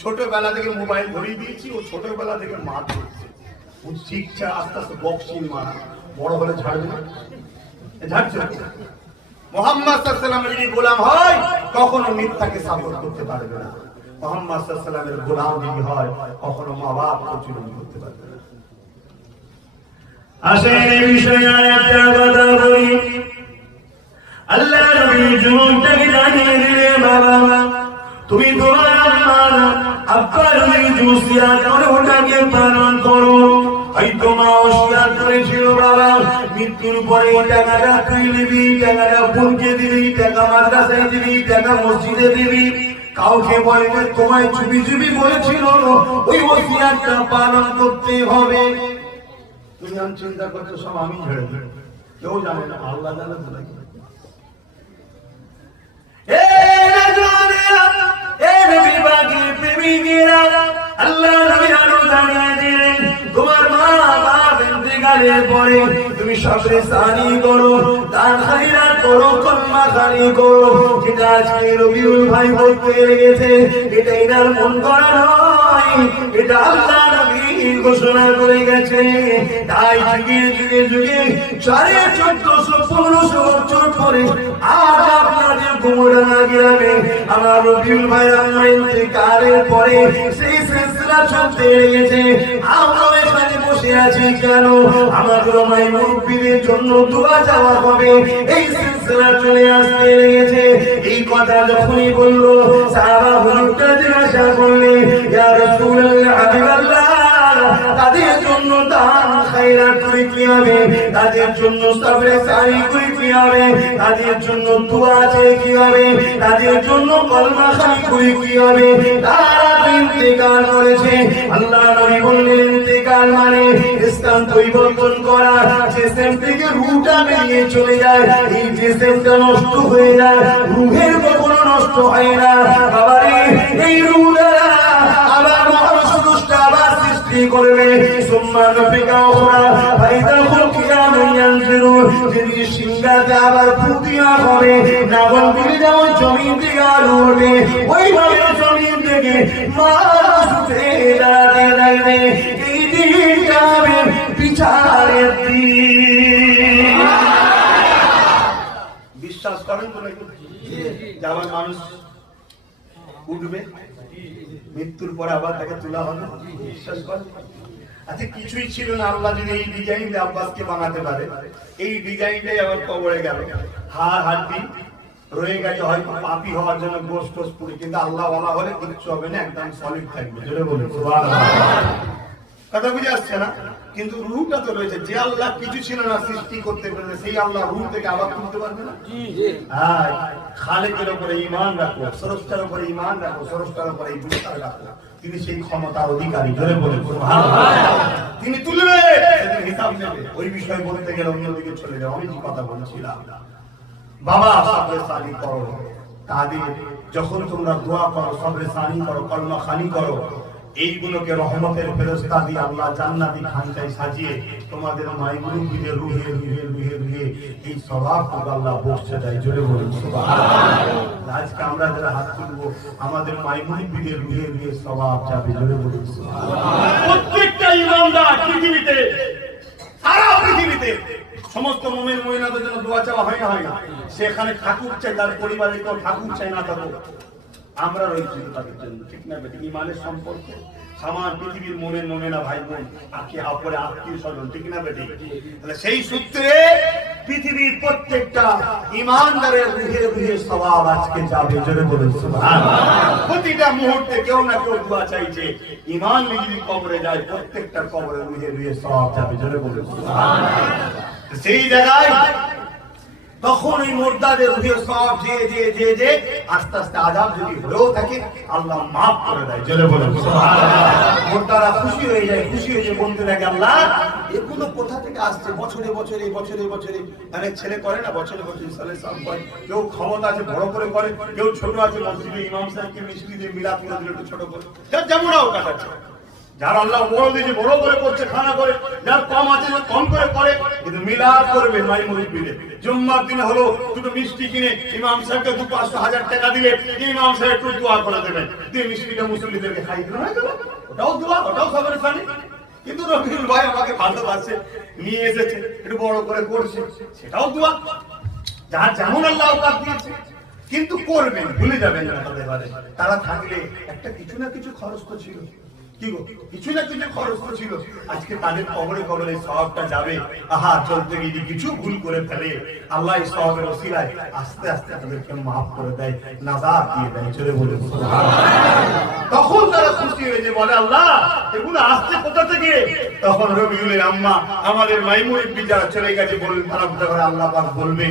ছোটবেলা থেকে মোবাইল ধরিয়ে দিয়েছি, ও ছোটবেলা থেকে মার দিচ্ছে, ও শিখছে আস্তে আস্তে বক্সিং মারা, বড় হলে ছাড়বে না, ঝাড়ছে। মুহাম্মদ সাল্লাল্লাহু আলাইহি ওয়াসাল্লামের যদি গোলাম হয় কখনো মিথ্যাকে সাপোর্ট করতে পারবে না। মুহাম্মদ সাল্লাল্লাহু আলাইহি ওয়াসাল্লামের গোলাম যদি হয় কখনো মা বাপকে চুরি করতে পারবে না। আসেন এই বিষয়ে আরেকটা কথা বলি। আল্লাহ নবী যুবকটাকে জানিয়ে দিলেন, বাবা তুমি তোমার আম্মার আব্বার ওই জুসিয়া করে ওটাকে পালন করো। হয়তো মা ওসিয়াত করেছিল, বাবা মৃত্যুর পরে টাকাটা তুই নিবি, টাকাটা বোনকে দিবি, টাকা মাদ্রাসায় দিবি, টাকা মসজিদে দিবি, কাউকে বলবে, তোমায় চুপি চুপি বলেছিল ওই ওসিয়াতটা পালন করতে হবে। তুমি আমি চিন্তা করছো সব আমি ছেড়ে দেব, কেউ জানে না, আল্লাহ জানে। তো নাকি আল্লাহ নবী আরো জানিয়ে দিলেন, তোমার মা বাপ ইন্তেকালের পরে তুমি সবরেসানি করো, দান খায়রাত করো, কলমা খানি করো। যেটা আজকে রবিউল ভাই বলতে লেগেছে, এটা এনার মন করা নয়, এটা আল্লাহ নবী ঘোষণা করে গেছে। তাই যুগে যুগে যুগে 1450-1500 বছর পরে আজ আপনাদের কুমোডাঙ্গা গ্রামে আমার রবিউল ভাই আম্মা ইন্তেকালের পরে সেই সিলসিলা চলতে লেগেছে। আমরা এখানে বসে আছি কেন? আমাদের মাই মুরব্বিদের জন্য দোয়া চাওয়া হবে, এই সিলসিলা চলে আসতে লেগেছে। এই কথা যখনই বললো, সাহাবা হুজুরটা জিজ্ঞাসা করলে, ইয়া রাসূলুল্লাহ, হাবিবাল্লাহ, তাদের জন্য দান খায়রাত করে কি হবে, তাদের জন্য সবরে সারি করে কি হবে, তাদের জন্য দোয়া চেয়ে কি হবে, তাদের জন্য কলমা খানি করে কি হবে। তারা ইন্তেকাল করেছে। আল্লাহ নবী বললেন ইন্তেকাল মানে স্থান পরিবর্তন করা। জিসম থেকে রূহটা বেরিয়ে চলে যায়, এই জিসমটা নষ্ট হয়ে যায়, রূহের কখনো নষ্ট হয় না। বাবারে এই রূহটা আবার মহাসৃষ্টি আবার সৃষ্টি করবে। সুম্মা নফিকা উখরা ফাইদাহুল কিয়ামুন ইয়ানজিরুন, যেদিন সিংহাতে আবার ফুটিয়া হবে, নাগল দিলে যেমন জমিন থেকে আলো উঠবে, ওইভাবে জমিন থেকে মানুষ উঠে দাঁড়াতে লাগবে। এই দিনটা হবে বিচারের দিন। বিশ্বাস করেন তো নাকি যে আবার মানুষ উঠবে, মৃত্যুর পরে আবার তাকে তোলা হবে? বিশ্বাস করেন? আচ্ছা, কিছুই ছিল না, আল্লাহ যদি এই ডিজাইন আব্বাসকে বানাতে পারে, এই ডিজাইনটাই আবার কবরে গেল, হাড় হাড্ডি রয়ে গেছে, হয়তো পাপি হওয়ার জন্য গোশত টোস্ট পুরি, কিন্তু আল্লাহ বলা হলে কিচ্ছু হবে না, একদম সলিড থাকবে। জোরে বলুন সুবহানাল্লাহ। কথা বুঝে আসছে না? কিন্তু রূহটা তো রয়েছে, যে আল্লাহ কিছু ছিল না সৃষ্টি করতে পারবে, সেই আল্লাহ রূহ থেকে আবার তুলতে পারবে না? হ্যাঁ, খালেকের উপরে ঈমান রাখো, স্রষ্টার উপরে ঈমান রাখো, স্রষ্টার উপরে বিশ্বাস রাখো, তিনি সেই ক্ষমতার অধিকারী। জোরে বলুন সুবহানাল্লাহ। তিনি তুলবে, সেদিন হিসাব নেবে। ওই বিষয় বলতে গেলে অন্যদিকে চলে যাও। আমি যে কথা বলছিলাম, বাবা সবরে সানি করো, তাদের যখন তোমরা দোয়া করো, সবরে সানি করো, কলমা খানি করো, এইগুলোকে রহমতের ফেরেশতা দিয়ে আল্লাহ জান্নাতি খানচাই সাজিয়ে তোমাদের মাইমুরুবিদের রুহে রুহে রুহে রুহে এই সওয়াবটুকু আল্লাহ বর্ষে দেয়। জোরে বলুন সুবহানাল্লাহ। আজকে আমরা যারা হাত তুলবো, আমাদের মাইমুরুবিদের রুহে রুহে সওয়াব যাবে। জোরে বলুন সুবহানাল্লাহ। প্রত্যেকটা ইমানদার পৃথিবীতে, সারা পৃথিবীতে সমস্ত মুমিন মুমিনাতের জন্য দোয়া চাওয়া হয় না, হয় না? সেখানে ঠাকুর চাই, তার পরিবারে কেউ ঠাকুর চাই না থাকুক, আমরা রয়েছি তাদের জন্য, ঠিক না বেটি? ইমানের সম্পর্কে সামান পৃথিবীর মুমিন মুমিনা ভাই বোন আঁকে আপরে আত্মীয় স্বজন, ঠিক না বেটি? তাহলে সেই সূত্রে পৃথিবীর প্রত্যেকটা ইমানদারের রুহে রুহে সওয়াব আজকে যাবে। জোরে বলুন সুবহানাল্লাহ। প্রতিটা মুহূর্তে কেউ না কেউ দোয়া চাইছে, ইমান নিয়ে যদি কবরে যায়, প্রত্যেকটার কবরে রুহে রুহে সওয়াব যাবে। জোরে বলুন সুবহানাল্লাহ। সেই জায়গায় তখন ওই মুর্দাদের রুহে সওয়াব যে আস্তে আস্তে আযাব যদি হয়েও থাকে, আল্লাহ মাফ করে দেয়। জোরে বলুন সুবহানাল্লাহ। মুর্দারা খুশি হয়ে যায়, খুশি হয়ে বলতে লাগে, আল্লাহ এগুলো কোথা থেকে আসছে? বছরে বছরে বছরে বছরে অনেক ছেলে করে না, বছরে বছরে সালে সব করে, কেউ ক্ষমতা আছে বড় করে করে, কেউ ছোট আছে মসজিদে ইমাম সাহেবকে মিষ্টি দিয়ে মিলাদ করে দিল একটু ছোট করে, যার যেমন হোক কাটাচ্ছে। যার আল্লাহ বড় দিয়েছে বড় করে করছে, খানা করে, যার কম আছে কম করে করে, কিন্তু মিলাদ করবে মাই মুরিদবিলে। জুম্মার দিনে হলো দুটো মিষ্টি কিনে ইমাম সাহেবকে 200-500 টাকা দিলে ইমাম সাহেব একটু দোয়া করে দেবেন, দিয়ে মিষ্টিটা মুসল্লিদেরকে খাই দিল, ওটাও দোয়া, ওটাও সবের সানি। কিন্তু রবিউল ভাই আমাকে ভালোবাসে, নিয়ে এসেছে, একটু বড় করে করছে, সেটাও দোয়া। যার যেমন আল্লাহ ওকাত দিয়েছে, কিন্তু করবেন, ভুলে যাবেন না তাদের বারে। তারা থাকলে একটা কিছু না কিছু খরচ তো ছিল, কি গো, কিছু না কিছু খরচ তো ছিল। আজকে তাদের কবরে কবরে সওয়াবটা যাবে। আহা, চলতে গিয়ে কিছু ভুল করে ফেলে, আল্লাহ এই সওয়াবের ওসিলায় আস্তে আস্তে তাদেরকে মাফ করে দেয়, নাজাত দিয়ে দেয়। চলে বলুন সুবহানাল্লাহ। তখন তারা খুশি হয়ে যে বলে, আল্লাহ এগুলো আসছে কোথা থেকে? তখন রবিউলের আম্মা, আমাদের মাইমুরিদ যারা চলে গেছে, বললেন, তারা বুঝতে পারে আল্লাহ পাক বলবে,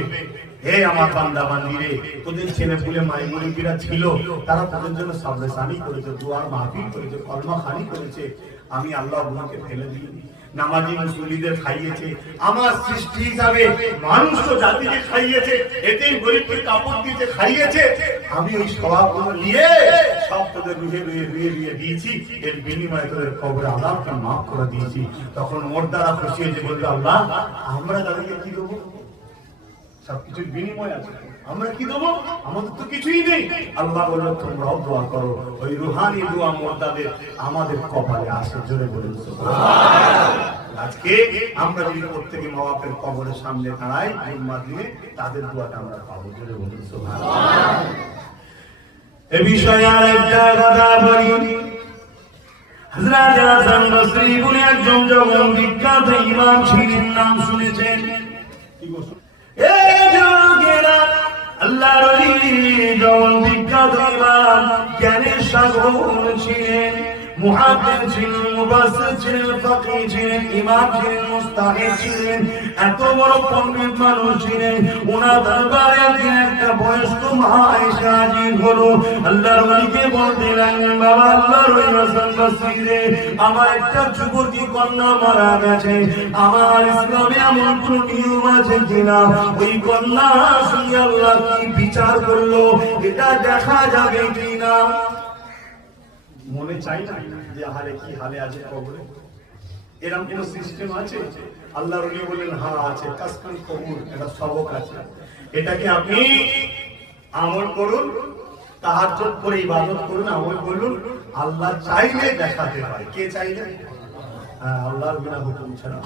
হে আমার বান্দা বান্দিরে, তোদের ছেলে পুলে মাইমুরিদরা ছিল, তারা তোদের জন্য সবরে সানি করেছে, দুয়ার মাহফিল করেছে, কলমা খানি করেছে, আমি আল্লাহ ওগুলোকে ফেলে দিই। নামাজি মুসল্লিদের খাইয়েছে, আমার সৃষ্টি হিসাবে মানুষ তো জাতিকে খাইয়েছে, এতেই গরিবকে কাপড় দিয়েছে, খাইয়েছে, আমি ওই স্বভাবগুলো নিয়ে সব তোদের রুহে রুহে রুহে রুহে দিয়েছি, এর বিনিময়ে তোদের কবরে আযাবকে মাফ করে দিয়েছি। তখন মুর্দারা খুশি হয়েছে, বলবে, আল্লাহ আমরা তাদেরকে কি দেবো? সবকিছুর বিনিময় আছে, আমরা কি দেবো? আমাদের তো কিছুই নেই। আল্লাহ বলল, তোমরাও দোয়া করো, ওই রুহানি দোয়া মুর্দাদের আমাদের কপালে আসে। জোরে বলুন সুবহানাল্লাহ। আজকে আমরা যদি প্রত্যেকে মা বাপের কবরের সামনে দাঁড়াই জুম্মার দিনে, তাদের দোয়াটা আমরা পাবো। জোরে বলুন সুবহানাল্লাহ। এ বিষয়ে আরেকটা কথা বলি। হযরত হাসান বসরি বলে একজন জগৎ বিখ্যাত ইমাম ছিলেন, নাম শুনেছেন? কি বলছো? আল্লাহর ওলি জ্ঞানের সাগর ছিলেন, মুহাদ্দিস ছিলেন, মুফাসসির ছিলেন, ফাকিহ ছিলেন, ইমাম ছিলেন, মুজতাহিদ ছিলেন, এত বড় পণ্ডিত মানুষ ছিলেন। ওনার দরবারে একটা বয়স্ক মা এসে হাজির হলো। আল্লাহর ওলিকে বলতে লাগলেন, বাবা আল্লাহর ওলি হাসান বসরি রে, আমার একটা যুবতী কন্যা মারা গেছে, আমার ইসলামে এমন কোন নিয়ম আছে কিনা, ওই কন্যা সঙ্গে আল্লাহ কি বিচার করলো এটা দেখা যাবে কিনা। মনে চাই না যে হালে কি হালে আছে কবরে, এরকম কোন সিস্টেম আছে? আল্লাহর ওলি বললেন হ্যাঁ আছে, কাসকান কবুল, এটা সবক আছে, এটাকে আপনি আমল করুন, তাহাজ্জুদ করে ইবাদত করুন, আমল করুন, আল্লাহ চাইলে দেখাতে পারে। কে চাইলে? হ্যাঁ, আল্লাহর বিনা হুকুম ছাড়া।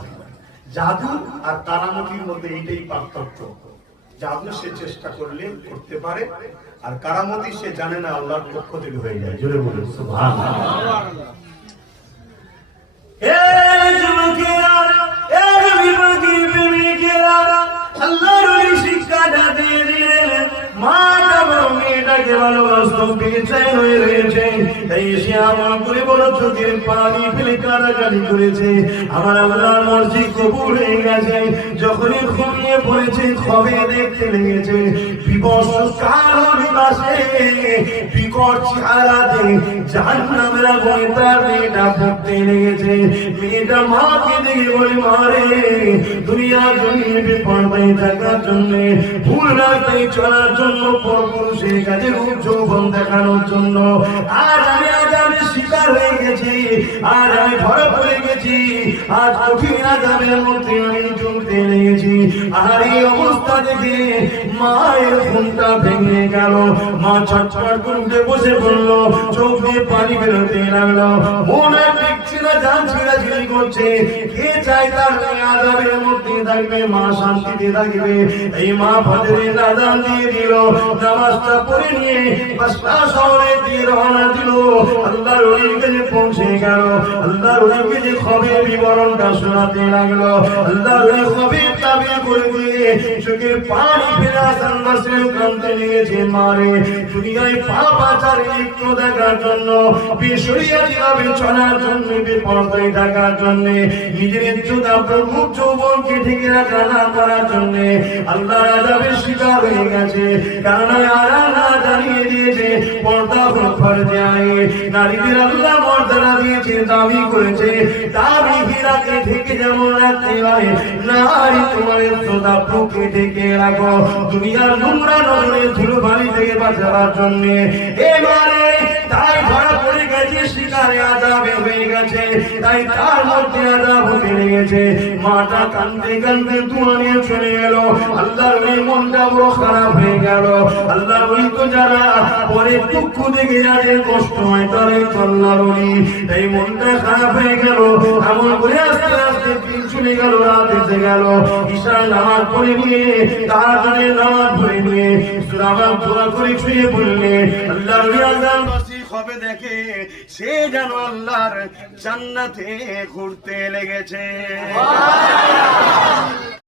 জাদু আর কারামতির মধ্যে এইটাই পার্থক্য। জাদু সে চেষ্টা করলে করতে পারে, আর কারামতি সে জানে না, আল্লাহর পক্ষ থেকে হয়ে যায়। জোরে বলুন সুবহানাল্লাহ। আল্লাহর ওলি শিক্ষাটা দিয়ে দিলেন, মাটা বড় মেয়েটাকে ভালোবাসতো, বেচাই হয়ে রয়েছে, তাই সে আমল করে বড় চোখের পানি ফেলে কান্নাকাটি করেছে। আমার আল্লাহর মর্জি কবুল হয়ে গেছে। যখনই ঘুমিয়ে পড়েছে, খবে দেখতে লেগেছে বিবশ কালো বিবাসে বিকট চেহারাতে জাহান্নামের আগুনে তার মেয়েটা পড়তে লেগেছে। মেয়েটা মাকে দেখে বলে, মারে দুনিয়া জমিয়ে বেপরদায় থাকার জন্য, ভুল রাস্তায় চলার জন্য, পরপুরুষের কাছে রূপ যৌবন দেখানোর জন্য আজ আমি আযাবের শিকার হয়ে গেছি, আজ আমি ধরা পড়ে গেছি, আজ কঠিন আযাবের মধ্যে আমি জ্বলতে লেগেছি। আর এই অবস্থা দেখে মায়ের ঘুমটা ভেঙে গেল। মা ছটফট করে উঠে বসে পড়লো, চোখ দিয়ে পানি বেরোতে লাগলো, মন আর টিকছে না, জান ছিঁড়াছিঁড়ি করছে। কে চায় তার মেয়ে আযাবের মধ্যে থাকবে, মা শান্তিতে থাকবে? এই মা ফজরের আযান দিয়ে দিল, নামাজটা পড়ে নিয়ে বাসা শহরে দিয়ে রওনা দিল। আল্লাহর ওলির কাছে পৌঁছে গেল, আল্লাহর ওলিকে যে খবরের বিবরণটা শোনাতে লাগলো। আল্লাহর ওলি খবর তাবির করে দিয়ে চোখের পানি ফেলে হাসান বসরি কাঁদতে লেগেছে, মারে দুনিয়ায় পাপ আচার লিপ্ত দেখার জন্য, বেশরিয়াতি ভাবে চলার জন্য, বেপরদায় থাকার জন্য, নিজের ইজ্জত প্রভু যৌবনকে ঢেকে রাখা না করার জন্য আল্লাহর আযাবের শিকার হয়ে গেছে। কারণ আল্লাহ জানিয়ে দিয়েছে পর্দা হলো ফরজে আইন, নারীদের আল্লাহ মর্যাদা দিয়েছে, দাবি করেছে দাবি হীরাকে ঢেকে যেমন রাখতে হয়, নারী তোমার ইজ্জত প্রভুকে ঢেকে রাখো দুনিয়ার নোংরা নজরে ধুলোবালি থেকে বাঁচাবার জন্য। এবারে তাই ধরা পড়ে গেছে, শিকারে আযাবে হয়ে গেছে, তাই তার মধ্যে আযাব হতে লেগেছে। মাটা কাঁদতে কাঁদতে দোয়া নিয়ে চলে গেল। আল্লাহর ওই মনটা বড় খারাপ হয়ে গেল। আল্লাহর ওলি তো যারা পরে দুঃখ দেখে যাদের কষ্ট হয় তারাই তো আল্লাহর ওলি, তাই মনটা খারাপ হয়ে গেল। এমন করে আস্তে আস্তে দিন চলে গেল, রাত এসে গেল। ঈশার নামাজ পড়ে নিয়ে, তাহাজ্জুদের নামাজ পড়ে নিয়ে সুরাবাদ দোয়া করে শুয়ে পড়লে আল্লাহর ওলি আযান বাসি হবে দেখে সে যেন আল্লাহর জান্নাতে ঘুরতে লেগেছে।